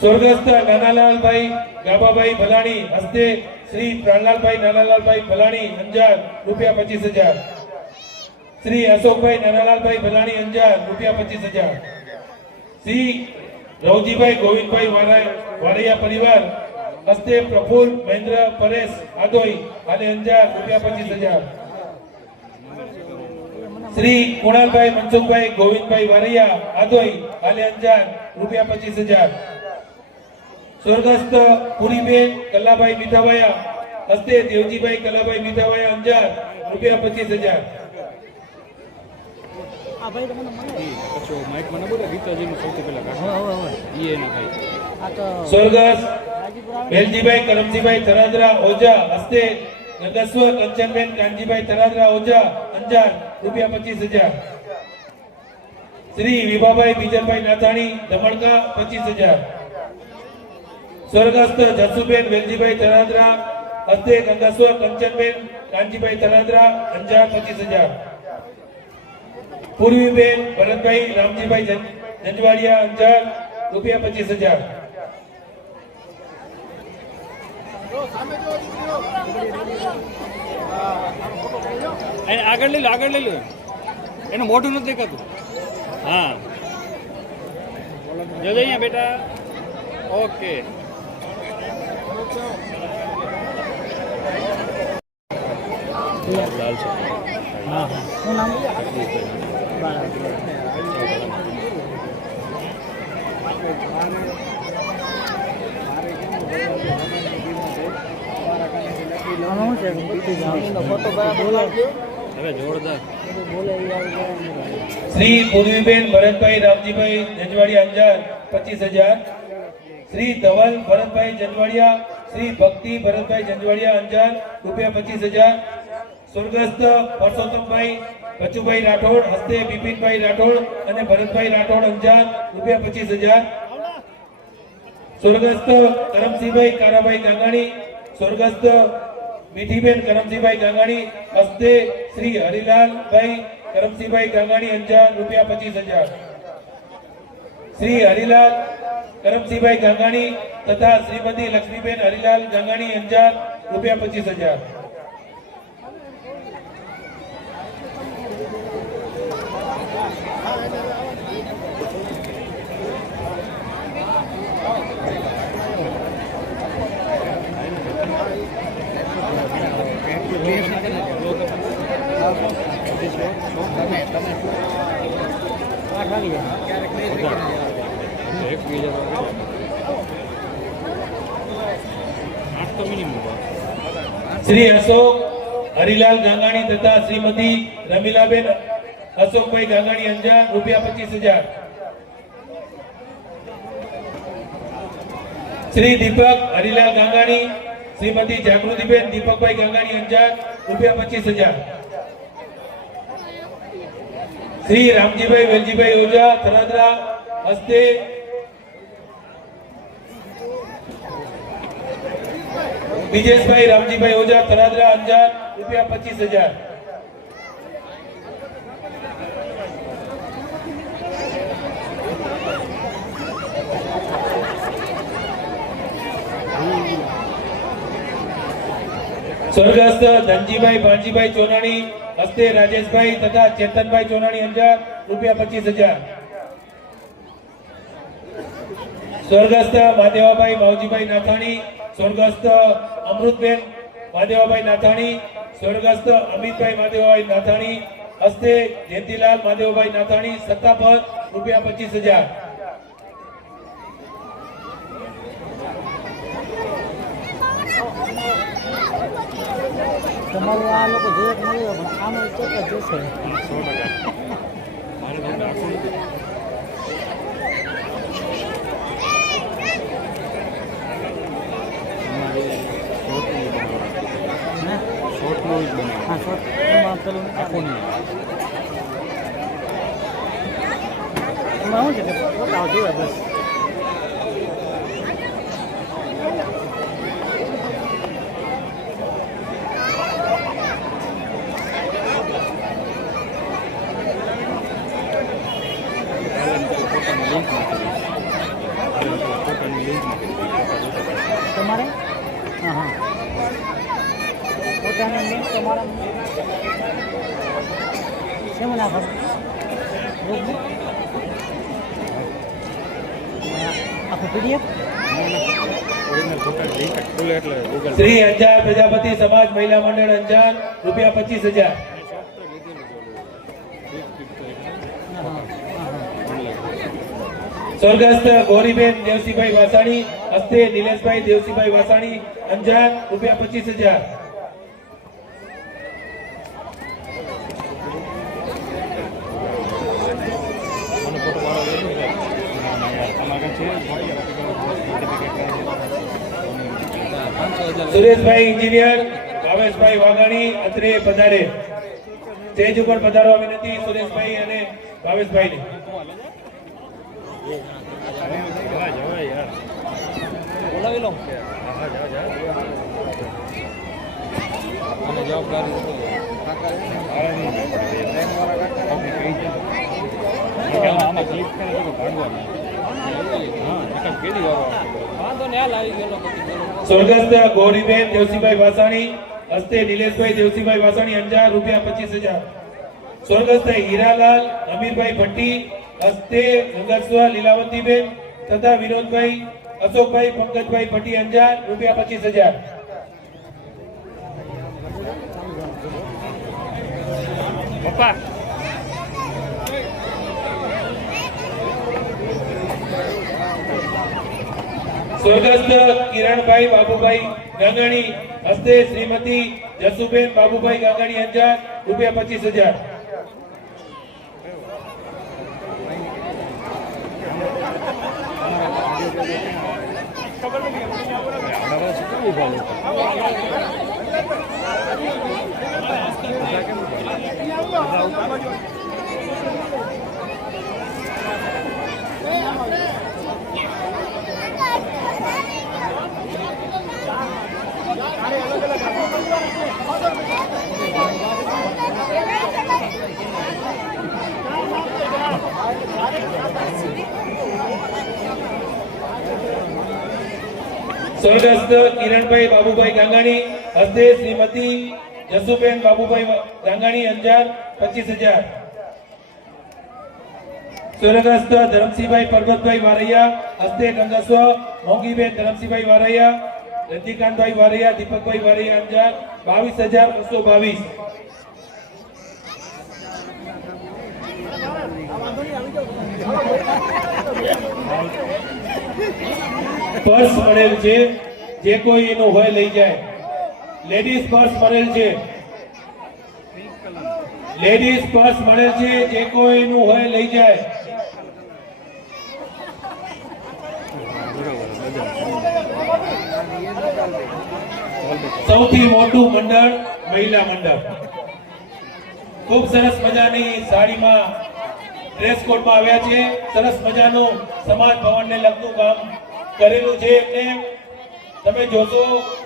સ્વર્ગસ્થ નાનાલાલભાઈ ગાબાભાઈ ભલાણી, હસ્તે શ્રી પ્રાણલાલભાઈ નાનાલાલભાઈ ભલાણી અંજાર રૂપિયા 25,000. શ્રી અશોકભાઈ નાનાલાલભાઈ ભલાણી અંજાર રૂપિયા 25,000. શ્રી રવજીભાઈ ગોવિંદભાઈ વારૈયા પરિવાર, હસ્તે પ્રફુલ્લ મહેન્દ્ર પરેશ આદોઈ અને અંજાર રૂપિયા 25,000. શ્રી કુણાલભાઈ મનસુખભાઈ ગોવિંદભાઈ વારૈયા આદોઈ અને અંજાર રૂપિયા 25,000. સ્વર્ગસ્થ પુરીબેન કલ્લાભાઈ મીઠાવાયા, હસ્તે દેવજીભાઈ કલ્લાભાઈ મીઠાવાયા અંજાર રૂપિયા 25,000. આ ભાઈ તમને મળે પછી માઇક મને બોલે ગીતાજીનું સૌથી પહેલા હવે ઈ એના ભાઈ આ તો સ્વર્ગસ્થ રાજીપુર આવે વેલજીભાઈ કરમજીભાઈ તરાદરા ઓઝા, હસ્તે નગસ્વ કંચનબેન કાનજીભાઈ તરાદરા ઓઝા અંજાર રૂપિયા 25,000. શ્રી વિભાભાઈ બીજલભાઈ નાથાણી ધમણકા 25,000. સ્વર્ગસ્થ જસુબેન વેલજીભાઈ તરાદરા, હસ્તે ગંગાસ્વ કંચનબેન કાનજીભાઈ તરાદરા અંજાર 25,000. પૂર્વીબેન ભરતભાઈ રામજીભાઈ જંજવાડિયા અંજાર રૂપિયા 25,000. એને આગળ લઈ લો, આગળ લઈ લો. એનું મોઢું નથી દેખાતું. હા જોજો અહીંયા બેટા. ઓકે લાલ છે. હા હા શું નામ બરાબર ફોટો બરાબર હવે જોરદાર. બોલે એ આવી જાય શ્રી પૂર્વીબેન ભરતભાઈ રામજીભાઈ જંજવાડિયા અંજાર 25,000. શ્રી ધવલ ભરતભાઈ જંજવાડિયા, શ્રી ભક્તિ ભરતભાઈ જંજવાડિયા અંજાર રૂપિયા 25,000. સ્વર્ગસ્થ પરસોત્તમભાઈ બચુભાઈ રાઠોડ, હસ્તે બિપિનભાઈ રાઠોડ અને ભરતભાઈ રાઠોડ અંજાર રૂપિયા 25,000. સ્વર્ગસ્થ કરમસિંહભાઈ કારાભાઈ ગાંગાણી, સ્વર્ગસ્થ મીઠીબેન કરમસિંહભાઈ ગાંગાણી, હસ્તે શ્રી હરિલાલભાઈ કરમસિંહભાઈ ગાંગાણી અંજાર રૂપિયા 25,000. શ્રી હરિલાલ કરમસિંહભાઈ ગાંગાણી તથા શ્રીમતી લક્ષ્મીબેન હરિલાલ ગાંગાણી અંજાર રૂપિયા 25,000. શ્રી અશોક હરિલાલ ગાંગાણી તથા શ્રીમતી રમીલાબેન અશોકભાઈ ગાંગાણી અંજાર રૂપિયા 25,000. શ્રી દીપક હરિલાલ ગાંગાણી, શ્રીમતી જાગૃતિબેન દીપકભાઈ ગાંગાણી અંજાર રૂપિયા 25,000. શ્રી રામજીભાઈ વેલજીભાઈ ઓઝા તરાદરા, હસ્તે વિજેશભાઈ રામજીભાઈ ઓઝા તરાદરા અંજાર રૂપિયા 25,000. સ્વર્ગસ્થ ધનજીભાઈ ભાણજીભાઈ ચોનાણી, હસ્તે રાજેશભાઈ તથા ચેતનભાઈ ચોનાણી અંજાર રૂપિયા 25,000. સ્વર્ગસ્થ માધેવાભાઈ માવજીભાઈ નાથાણી, સ્વર્ગસ્થ અમૃતબેન માધેવાભાઈ નાથાણી, સ્વર્ગસ્થ અમિતભાઈ માધેવાભાઈ નાથાણી, હસ્તે જયંતિલાલ માધેવાભાઈ નાથાણી સત્તાપદ રૂપિયા 25,000. તમારું આ લોકો જોઈએ કે નહીં હોય, પણ આમાં ચોક્કસ જોશે 100%. મારે તો આખું નથી. એમાં પેલું આખું નહીં એમાં શું છે કે પોતાઓ જોવે બસ તમારે હા હા પોતાની લિંક તમારા શેમાં નાખો આખું પીડીએફ શ્રી અંજાર પ્રજાપતિ સમાજ મહિલા મંડળ અંજાર ₹25,000. સ્વર્ગસ્થ ગૌરીબેન દેવસીભાઈ વાસાણી હસ્તે નિલેશભાઈ દેવસીભાઈ વાસાણી અંજાર ₹25,000. સુરેશભાઈ એન્જિનિયર ભાવેશભાઈ વાઘાણી અત્રે પધારે. સ્ટેજ ઉપર પધારવા વિનંતી સુરેશભાઈ અને ભાવેશભાઈને. બોલાવી લો સ્વર્ગસ્થ ગૌરીબેન દેવસીભાઈ વાસાણી હસ્તે નિલેશભાઈ દેવસીભાઈ વાસાણી અંજાર ₹25,000. સ્વર્ગસ્થ હીરાલાલ અમીરભાઈ ભટ્ટી હસ્તે ગંગાસ્વા લીલાવંતીબેન તથા વિનોદભાઈ અશોકભાઈ પંકજભાઈ ભટ્ટી અંજાર ₹25,000. પપ્પા સ્વર્ગસ્થ કિરણભાઈ બાબુભાઈ ગાંગાણી હસ્તે શ્રીમતી જસુબેન બાબુભાઈ ગાંગાણી અંજાર ₹25,000. સ્વર્ગસ્થ કિરણભાઈ બાબુભાઈ ગાંગાણી હસ્તે શ્રીમતી જસુબેન બાબુભાઈ ગાંગાણી અંજાર ₹25,000. સ્વર્ગસ્થ ધરમસિંહભાઈ પરબતભાઈ વારૈયા હસ્તે ગંગાસ્વ મોંઘીબેન ધરમસિંહભાઈ વારૈયા રતિકાંતભાઈ વારૈયા દીપકભાઈ વારૈયા અંજાર ₹22,222. પર્સ મળેલ છે, જે કોઈ એનું હોય લઈ જાય. લેડીઝ પર્સ મળેલ છે, લેડીઝ પર્સ મળેલ છે, જે કોઈ એનું હોય લઈ જાય. સૌથી મોટું મંડળ મહિલા મંડળ. ખૂબ સરસ મજાની સાડીમાં ડ્રેસ કોડમાં આવ્યા છે. સરસ મજાનું સમાજ ભવનને લગતું કામ કરેલું છે. એમને તમે જોશો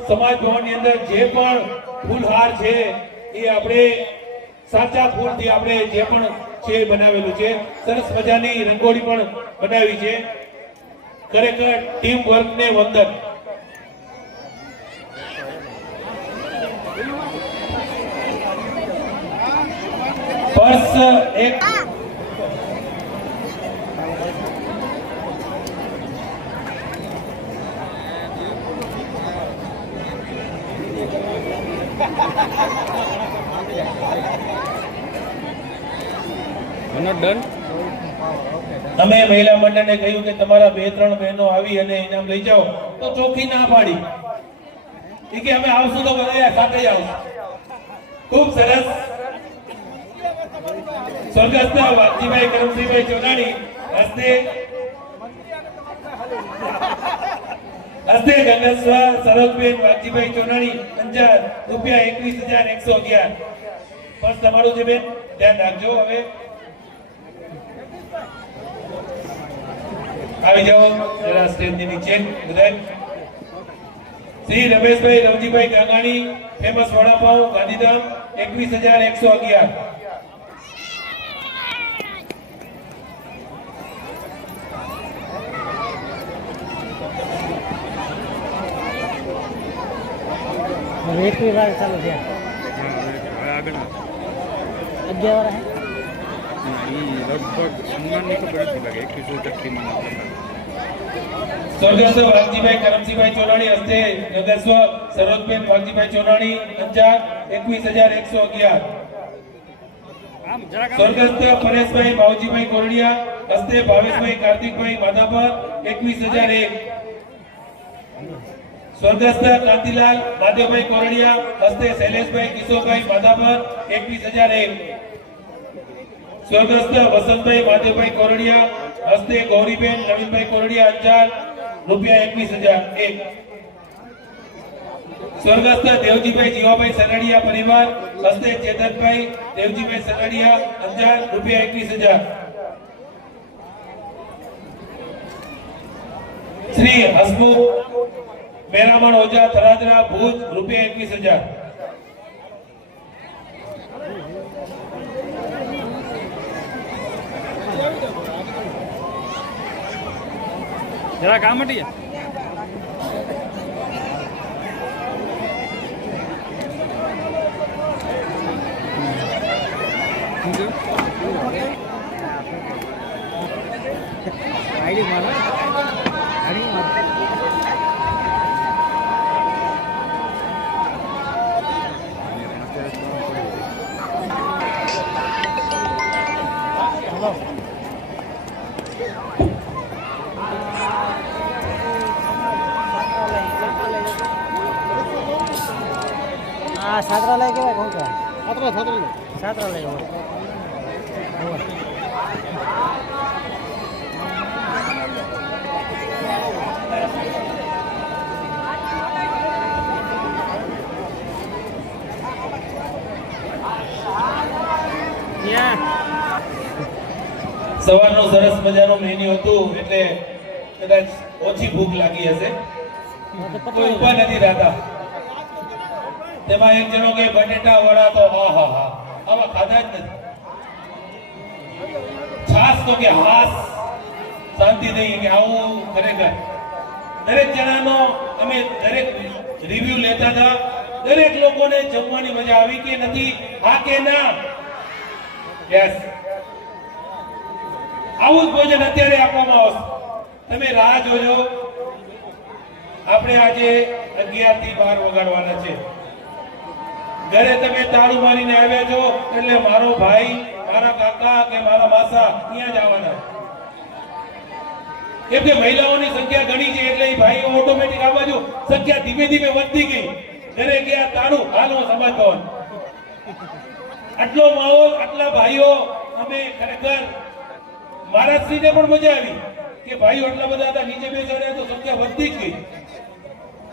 સમાજ ભવનની અંદર જે પણ ફૂલહાર છે એ આપણે સાચા ફૂલથી આપણે જે પણ છે બનાવેલું છે. સરસ મજાની રંગોળી પણ બનાવી છે. ખરેખર ટીમ વર્કને વંદન. પર્સ એક ડન. અમે મહિલા મંડળને કહ્યું કે તમારા 2-3 બહેનો આવી અને ઇનામ લઈ જાઓ, તો ચોખ્ખી ના પાડી કે અમે આવશું તો બધા સાથે આવશું. ખૂબ સરસ. સ્વર્ગસ્થ વાઘજીભાઈ કરમસિંહભાઈ ચોનાણી હસ્તે ગંગાસ્વા સરોજબેન વાઘજીભાઈ ચોનાણી અંજાર ₹21,111. બસ તમારું છે બેન, ધ્યાન રાખજો. હવે આવી જાઓ જરા સ્ટેજની નીચે બધાય. શ્રી રમેશભાઈ રવજીભાઈ ગાંગાણી, ફેમસ વડાપાઉં, ગાંધીધામ, 21,111. હવે 21 વાર ચાલુ છે. હવે આગળ 11 વાર હે. લગભગ સન્માનની ખબર નથી લાગે 21 સ્વર્ગસ્થ વાઘજીભાઈ કરમસિંહભાઈ ચોરાણી હસ્તે નગસ્વ સરોજબેન વાઘજીભાઈ ચોરાણી, અંજાર, 21,111. આમ જરાક સ્વર્ગસ્થ પરેશભાઈ ભાવજીભાઈ કોરડિયા હસ્તે ભાવેશભાઈ કાર્તિકભાઈ માધાપર, 21,001. સ્વર્ગસ્થ કાંતિલાલ માધવભાઈ કોરડિયા હસ્તે શૈલેષભાઈ કિશોરભાઈ માધાપર, 21,001. સ્વર્ગસ્થ વસંતભાઈ માધવભાઈ કોરડિયા હસ્તે ગૌરીબેન નવીનભાઈ કોરડિયા, અંજાર, રૂપિયા 21,001. સ્વર્ગસ્થ દેવજીભાઈ જીવાભાઈ સગડિયા પરિવાર હસ્તે ચેતનભાઈ દેવજીભાઈ સગડિયા, અંજાર, રૂપિયા 21,000. શ્રી હસમુખ મેરામણ ઓઝા થરાદરા ભુજ, રૂપિયા 21,000. જરાક આમ હટી જા. આઈડી મારો આઈડી મારો. હલો. આ છાત્રાલય કેવાય કોણ કહેવાય? છાત્રાલય હોય. સવારનું સરસ મજાનું મેન્યુ હતું એટલે કદાચ ઓછી ભૂખ લાગી હશે તો ઊભા નથી રહેતા. તેમાં એક જણો કે બટેટા વડા તો આહા આવા ખાધા જ નથી. છાસ તો કે હાસ શાંતિ થઈ કે આવું ખરેખર દરેક જણાનો અમે દરેક રિવ્યુ લેતા હતા. દરેક લોકોને જમવાની મજા આવી કે નથી, હા કે ના? યસ, આવું જ ભોજન અત્યારે આપવામાં આવશે. તમે રાહ જોજો. આપણે આજે 11 થી 12 વગાડવાના છે. ઘરે તમે તાળું મારીને આવ્યા છો એટલે મારો ભાઈ, મારા કાકા કે મારા માસા ત્યાં જ આવવાના. કેમ કે મહિલાઓની સંખ્યા ઘણી છે એટલે ભાઈઓ ઓટોમેટિક આ બાજુ સંખ્યા ધીમે ધીમે વધતી ગઈ. ઘરે ગયા તાળું, હાલો સમાજ ભવન. આટલો માહોલ, આટલા ભાઈઓ, અમે ખરેખર મારા શ્રીને પણ મજા આવી કે ભાઈઓ આટલા બધા હતા, નીચે બેસાડ્યા તો સંખ્યા વધતી જ ગઈ.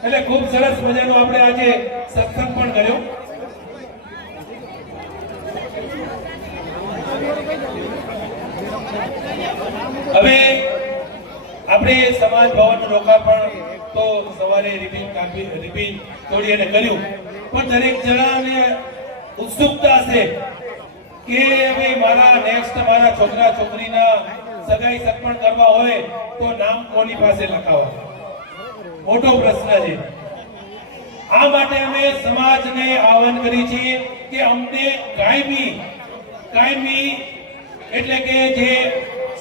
એટલે ખૂબ સરસ મજાનો આપણે આજે સત્સંગ પણ કર્યો. હવે આપણે સમાજ ભવન લોકાર્પણ તો સવારે રિબીન તોડી અને કર્યું, પણ દરેક જણાને ઉત્સુકતા છે કે હવે મારા નેક્સ્ટ મારા છોકરા છોકરીના સગાઈ સગપણ કરવા હોય તો નામ કોની પાસે લખાવવા? મોટો પ્રશ્ન છે. આ માટે અમે સમાજને આહ્વાન કરી છીએ કે અમને કાયમી એટલે કે જે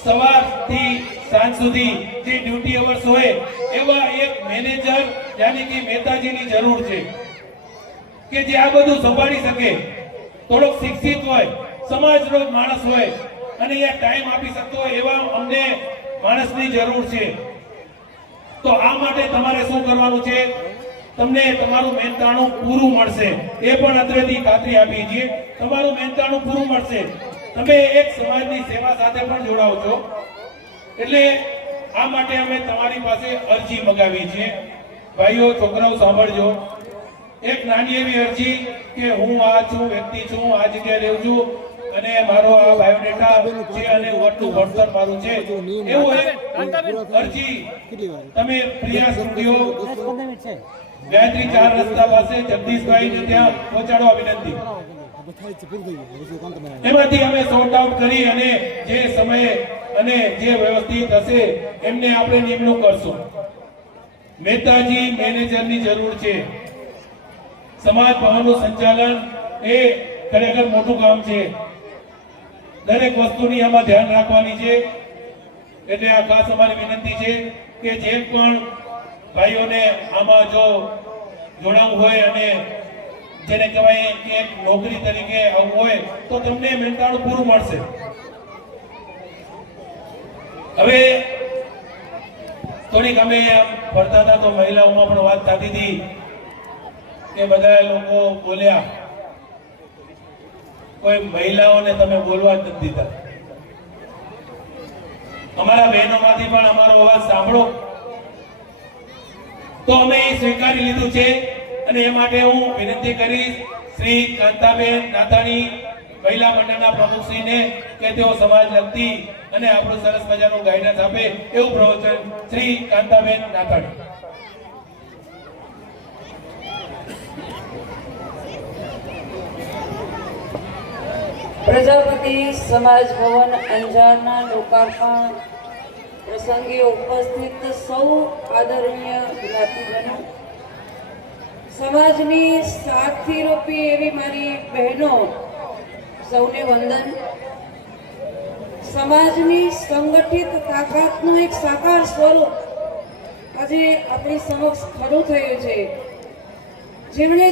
સવારથી સાંજ સુધી જે ડ્યુટી અવર્સ હોય એવા એક મેનેજર યાની કે મહેતાજીની જરૂર છે કે જે આ બધું સંભાળી શકે, થોડોક શિક્ષિત હોય, સમાજનો માણસ હોય અને એ ટાઈમ આપી શકતો હોય એવા અમને માણસની જરૂર છે. તો આ માટે તમારે શું કરવાનું છે? તમને તમારું મહેનતાણું પૂરું મળશે, એ પણ અત્રેથી ખાતરી આપી છીએ. તમારું મહેનતાણું પૂરું મળશે. તમે એક સમાજની સેવા સાથે પણ જોડાવ છો એટલે આ માટે અમે તમારી પાસે અરજી મગાવી છે. ભાઈઓ છોકરાઓ સાંભળજો, એક નાની એવી અરજી કે હું આ છું, વ્યક્તિ છું, આ જગ્યાએ રહું છું અને મારો આ બાયોડેટા છે અને વટનું ભણતર મારું છે, એવું એક અરજી તમે પ્રિયા સ્ટુડિયો 15 મિનિટ છે. ગાયત્રી 4 રસ્તા પાસે જગદીશભાઈને ત્યાં પહોંચાડવા વિનંતી. એમાંથી અમે સોર્ટ આઉટ કરી અને જે સમયે અને જે વ્યવસ્થિત હશે એમને આપણે નિમણૂક કરશું. મહેતાજી મેનેજરની જરૂર છે. સમાજ ભવનનું સંચાલન એ ખરેખર મોટું કામ છે. દરેક વસ્તુની આમાં ધ્યાન રાખવાની છે. એટલે આ ખાસ અમારી વિનંતી છે કે જે પણ ભાઈઓને આમાં જો જોડાવું હોય અને જેને કહેવાય કે એક નોકરી તરીકે આવવું હોય તો તમને મહેનતાણું પૂરું મળશે. હવે થોડીક અમે ફરતા હતા તો મહિલાઓમાં પણ વાત થતી હતી કે બધા લોકો બોલ્યા, કોઈ મહિલાઓને તમે બોલવા જ નથી દીધા. અમારા બહેનોમાંથી પણ અમારો અવાજ સાંભળો. તો અમે એ સ્વીકારી લીધું છે અને એ માટે હું વિનંતી કરીશ શ્રી કાંતાબેન નાથાણી મહિલા મંડળના પ્રમુખશ્રીને કે તેઓ સમાજ લગતી અને આપણું સરસ મજાનું ગાઈડન્સ આપે એવું પ્રવચન શ્રી કાંતાબેન નાથાણી. પ્રજાપતિ સમાજ ભવન અંજારના લોકાર્પણ પ્રસંગે ઉપસ્થિત સૌ આદરણીય જ્ઞાતિજનો, સમાજની સાથી રૂપી એવી મારી બહેનો, સૌને વંદન. સમાજની સંગઠિત તાકાતનું એક સાકાર સ્વરૂપ આજે આપણી સમક્ષ ખડું થયું છે. જેમણે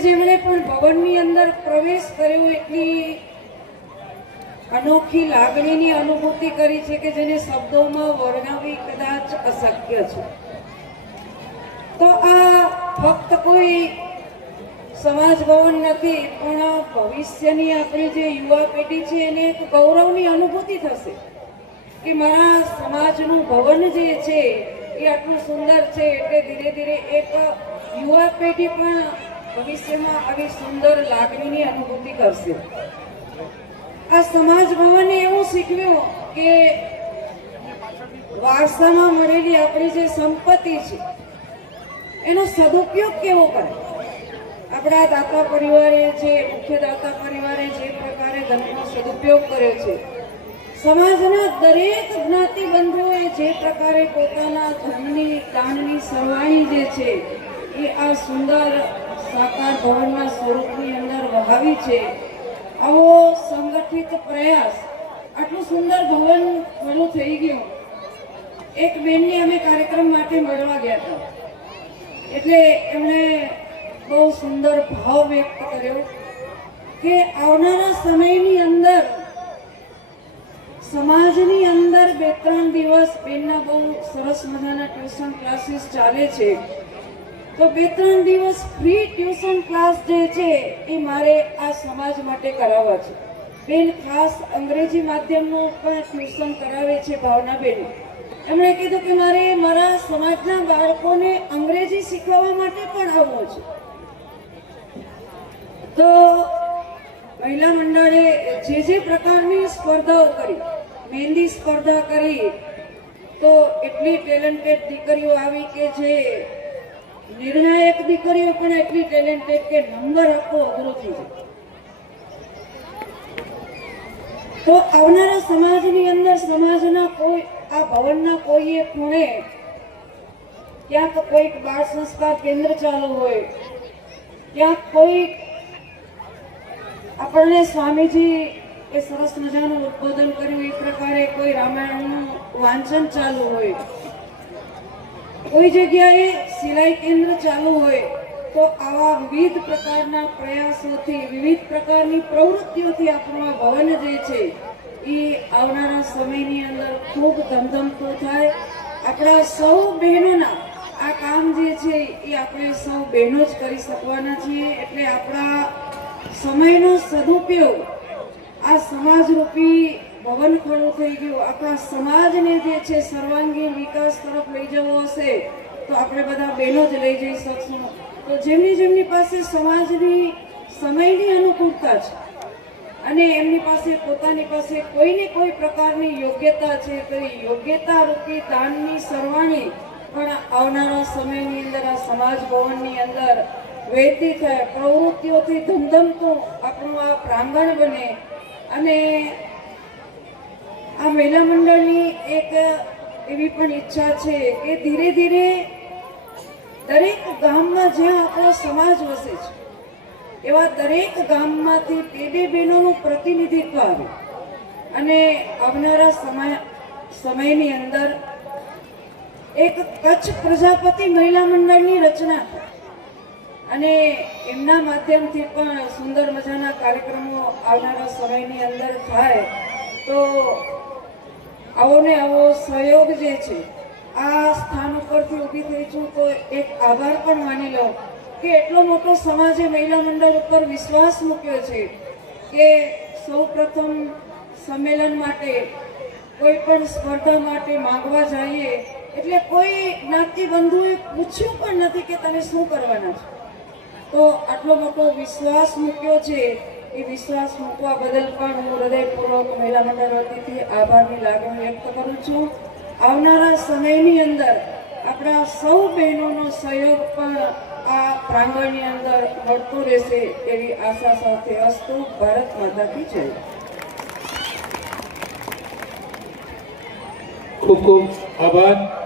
પણ ભવનની અંદર પ્રવેશ કર્યો એટલી અનોખી લાગણીની અનુભૂતિ કરી છે કે જેને શબ્દોમાં વર્ણવવી કદાચ અશક્ય છે. તો આ ફક્ત કોઈ સમાજ ભવન નથી, પણ ભવિષ્યની આપણી જે યુવા પેઢી છે એને એક ગૌરવની અનુભૂતિ થશે કે મારા સમાજનું ભવન જે છે એ આટલું સુંદર છે. એટલે ધીરે ધીરે એક યુવા પેઢી પણ ભવિષ્યમાં આવી સુંદર લાગણીની અનુભૂતિ કરશે. આ સમાજ ભવને એવું શીખવ્યું કે વારસામાં મળેલી આપણી જે સંપત્તિ છે એનો સદુપયોગ કેવો કરે. આપણા દાતા પરિવારે જે મુખ્ય દાતા પરિવારે જે પ્રકારે ધનનો સદુપયોગ કર્યો છે, સમાજના દરેક જ્ઞાતિ બંધુઓએ જે પ્રકારે પોતાના ધનની દાનની સરવાણી જે છે એ આ સુંદર સાકાર ભવનના સ્વરૂપની અંદર વહાવી છે. આવો સંગઠિત પ્રયાસ, આટલું સુંદર ભવન ખરું થઈ ગયું. એક બેનને અમે કાર્યક્રમ માટે મળવા ગયા હતા, એટલે એમણે બહુ સુંદર ભાવ વ્યક્ત કર્યો કે આવનારા સમયની અંદર સમાજની અંદર 2-3 દિવસ બેનના બહુ સરસ મજાના ટ્યુશન ક્લાસીસ ચાલે છે, તો 2-3 દિવસ ફ્રી ટ્યુશન ક્લાસ જે છે એ મારે આ સમાજ માટે કરાવવા છે. બેન ખાસ અંગ્રેજી માધ્યમનું પણ ટ્યુશન કરાવે છે, ભાવનાબેન. એમણે કીધું કે મારે મારા સમાજના બાળકોને અંગ્રેજી શીખવવા માટે પણ આવવું છે. તો મહિલા મંડળે જે પ્રકારની સ્પર્ધાઓ કરી, મહેંદી સ્પર્ધા કરી, તો એટલી ટેલેન્ટેડ દીકરીઓ આવી કે જે નિર્ણાયક દીકરીઓ પણ એટલી ટેલેન્ટેડ કે નંબર આપવો અઘરો થઈ જાય. તો આવનારા સમાજની અંદર સમાજના કોઈ આ ભવનના કોઈ એક ખૂણે ક્યાંક કોઈક બાળ સંસ્કાર કેન્દ્ર ચાલુ હોય, ક્યાંક કોઈક આપણને સ્વામીજી એ સરસ મજાનું ઉદ્બોધન કર્યું એ પ્રકારે કોઈ રામાયણનું વાંચન ચાલુ હોય, કોઈ જગ્યાએ સિલાઈ કેન્દ્ર ચાલુ હોય, તો આવા વિવિધ પ્રકારના પ્રયાસોથી, વિવિધ પ્રકારની પ્રવૃત્તિઓથી આપણું આ ભવન જે છે એ આવનારા સમયની અંદર ખૂબ ધમધમતું થાય. આપણા સૌ બહેનોના આ કામ જે છે એ આપણે સૌ બહેનો જ કરી શકવાના છીએ. એટલે આપણા સમયનો સદુપયોગ, આ સમાજરૂપી ભવન ખડું થઈ ગયું, આખા સમાજને જે છે સર્વાંગીણ વિકાસ તરફ લઈ જવો હશે તો આપણે બધા બહેનો જ લઈ જઈ શકશું. તો જેમની પાસે સમાજની સમયની અનુકૂળતા છે અને એમની પાસે પોતાની પાસે કોઈને કોઈ પ્રકારની યોગ્યતા છે તો એ યોગ્યતા રૂપી દાનની સરવાણી પણ આવનારા સમયની અંદર આ સમાજ ભવનની અંદર વહેતી થાય, પ્રવૃત્તિઓથી ધમધમતું આપણું આ પ્રાંગણ બને અને આ મહિલા મંડળની એક એવી પણ ઈચ્છા છે કે ધીરે ધીરે દરેક ગામમાં જ્યાં આપણો સમાજ વસે છે એવા દરેક ગામમાંથી બે બહેનોનું પ્રતિનિધિત્વ આવે અને આવનારા સમયની અંદર એક કચ્છ પ્રજાપતિ મહિલા મંડળની રચના થાય અને એમના માધ્યમથી પણ સુંદર મજાના કાર્યક્રમો આવનારા સમયની અંદર થાય તો આવો ને આવો સહયોગ જે છે આ સ્થાન ઉપરથી ઊભી થઈ છું તો એક આભાર પણ માની લો કે એટલો મોટો સમાજે મહિલા મંડળ ઉપર વિશ્વાસ મૂક્યો છે કે સૌ પ્રથમ સંમેલન માટે કોઈ પણ સ્પર્ધા માટે માંગવા જઈએ એટલે કોઈ જ્ઞાતિ બંધુએ પૂછ્યું પણ નથી કે તમે શું કરવાના છો, તો આટલો મોટો વિશ્વાસ મૂક્યો છે એ વિશ્વાસ મૂકવા બદલ પણ હું હૃદયપૂર્વક મહિલા મંડળ વતીથી આભારની લાગણી વ્યક્ત કરું છું. આવનારા સમયની અંદર આપણા સૌ બહેનોનો સહયોગ પણ આ પ્રાંગણની અંદર મળતો રહેશે એવી આશા સાથે અસ્તુ. ભારત માતા કી જય. ખૂબ ખૂબ આભાર.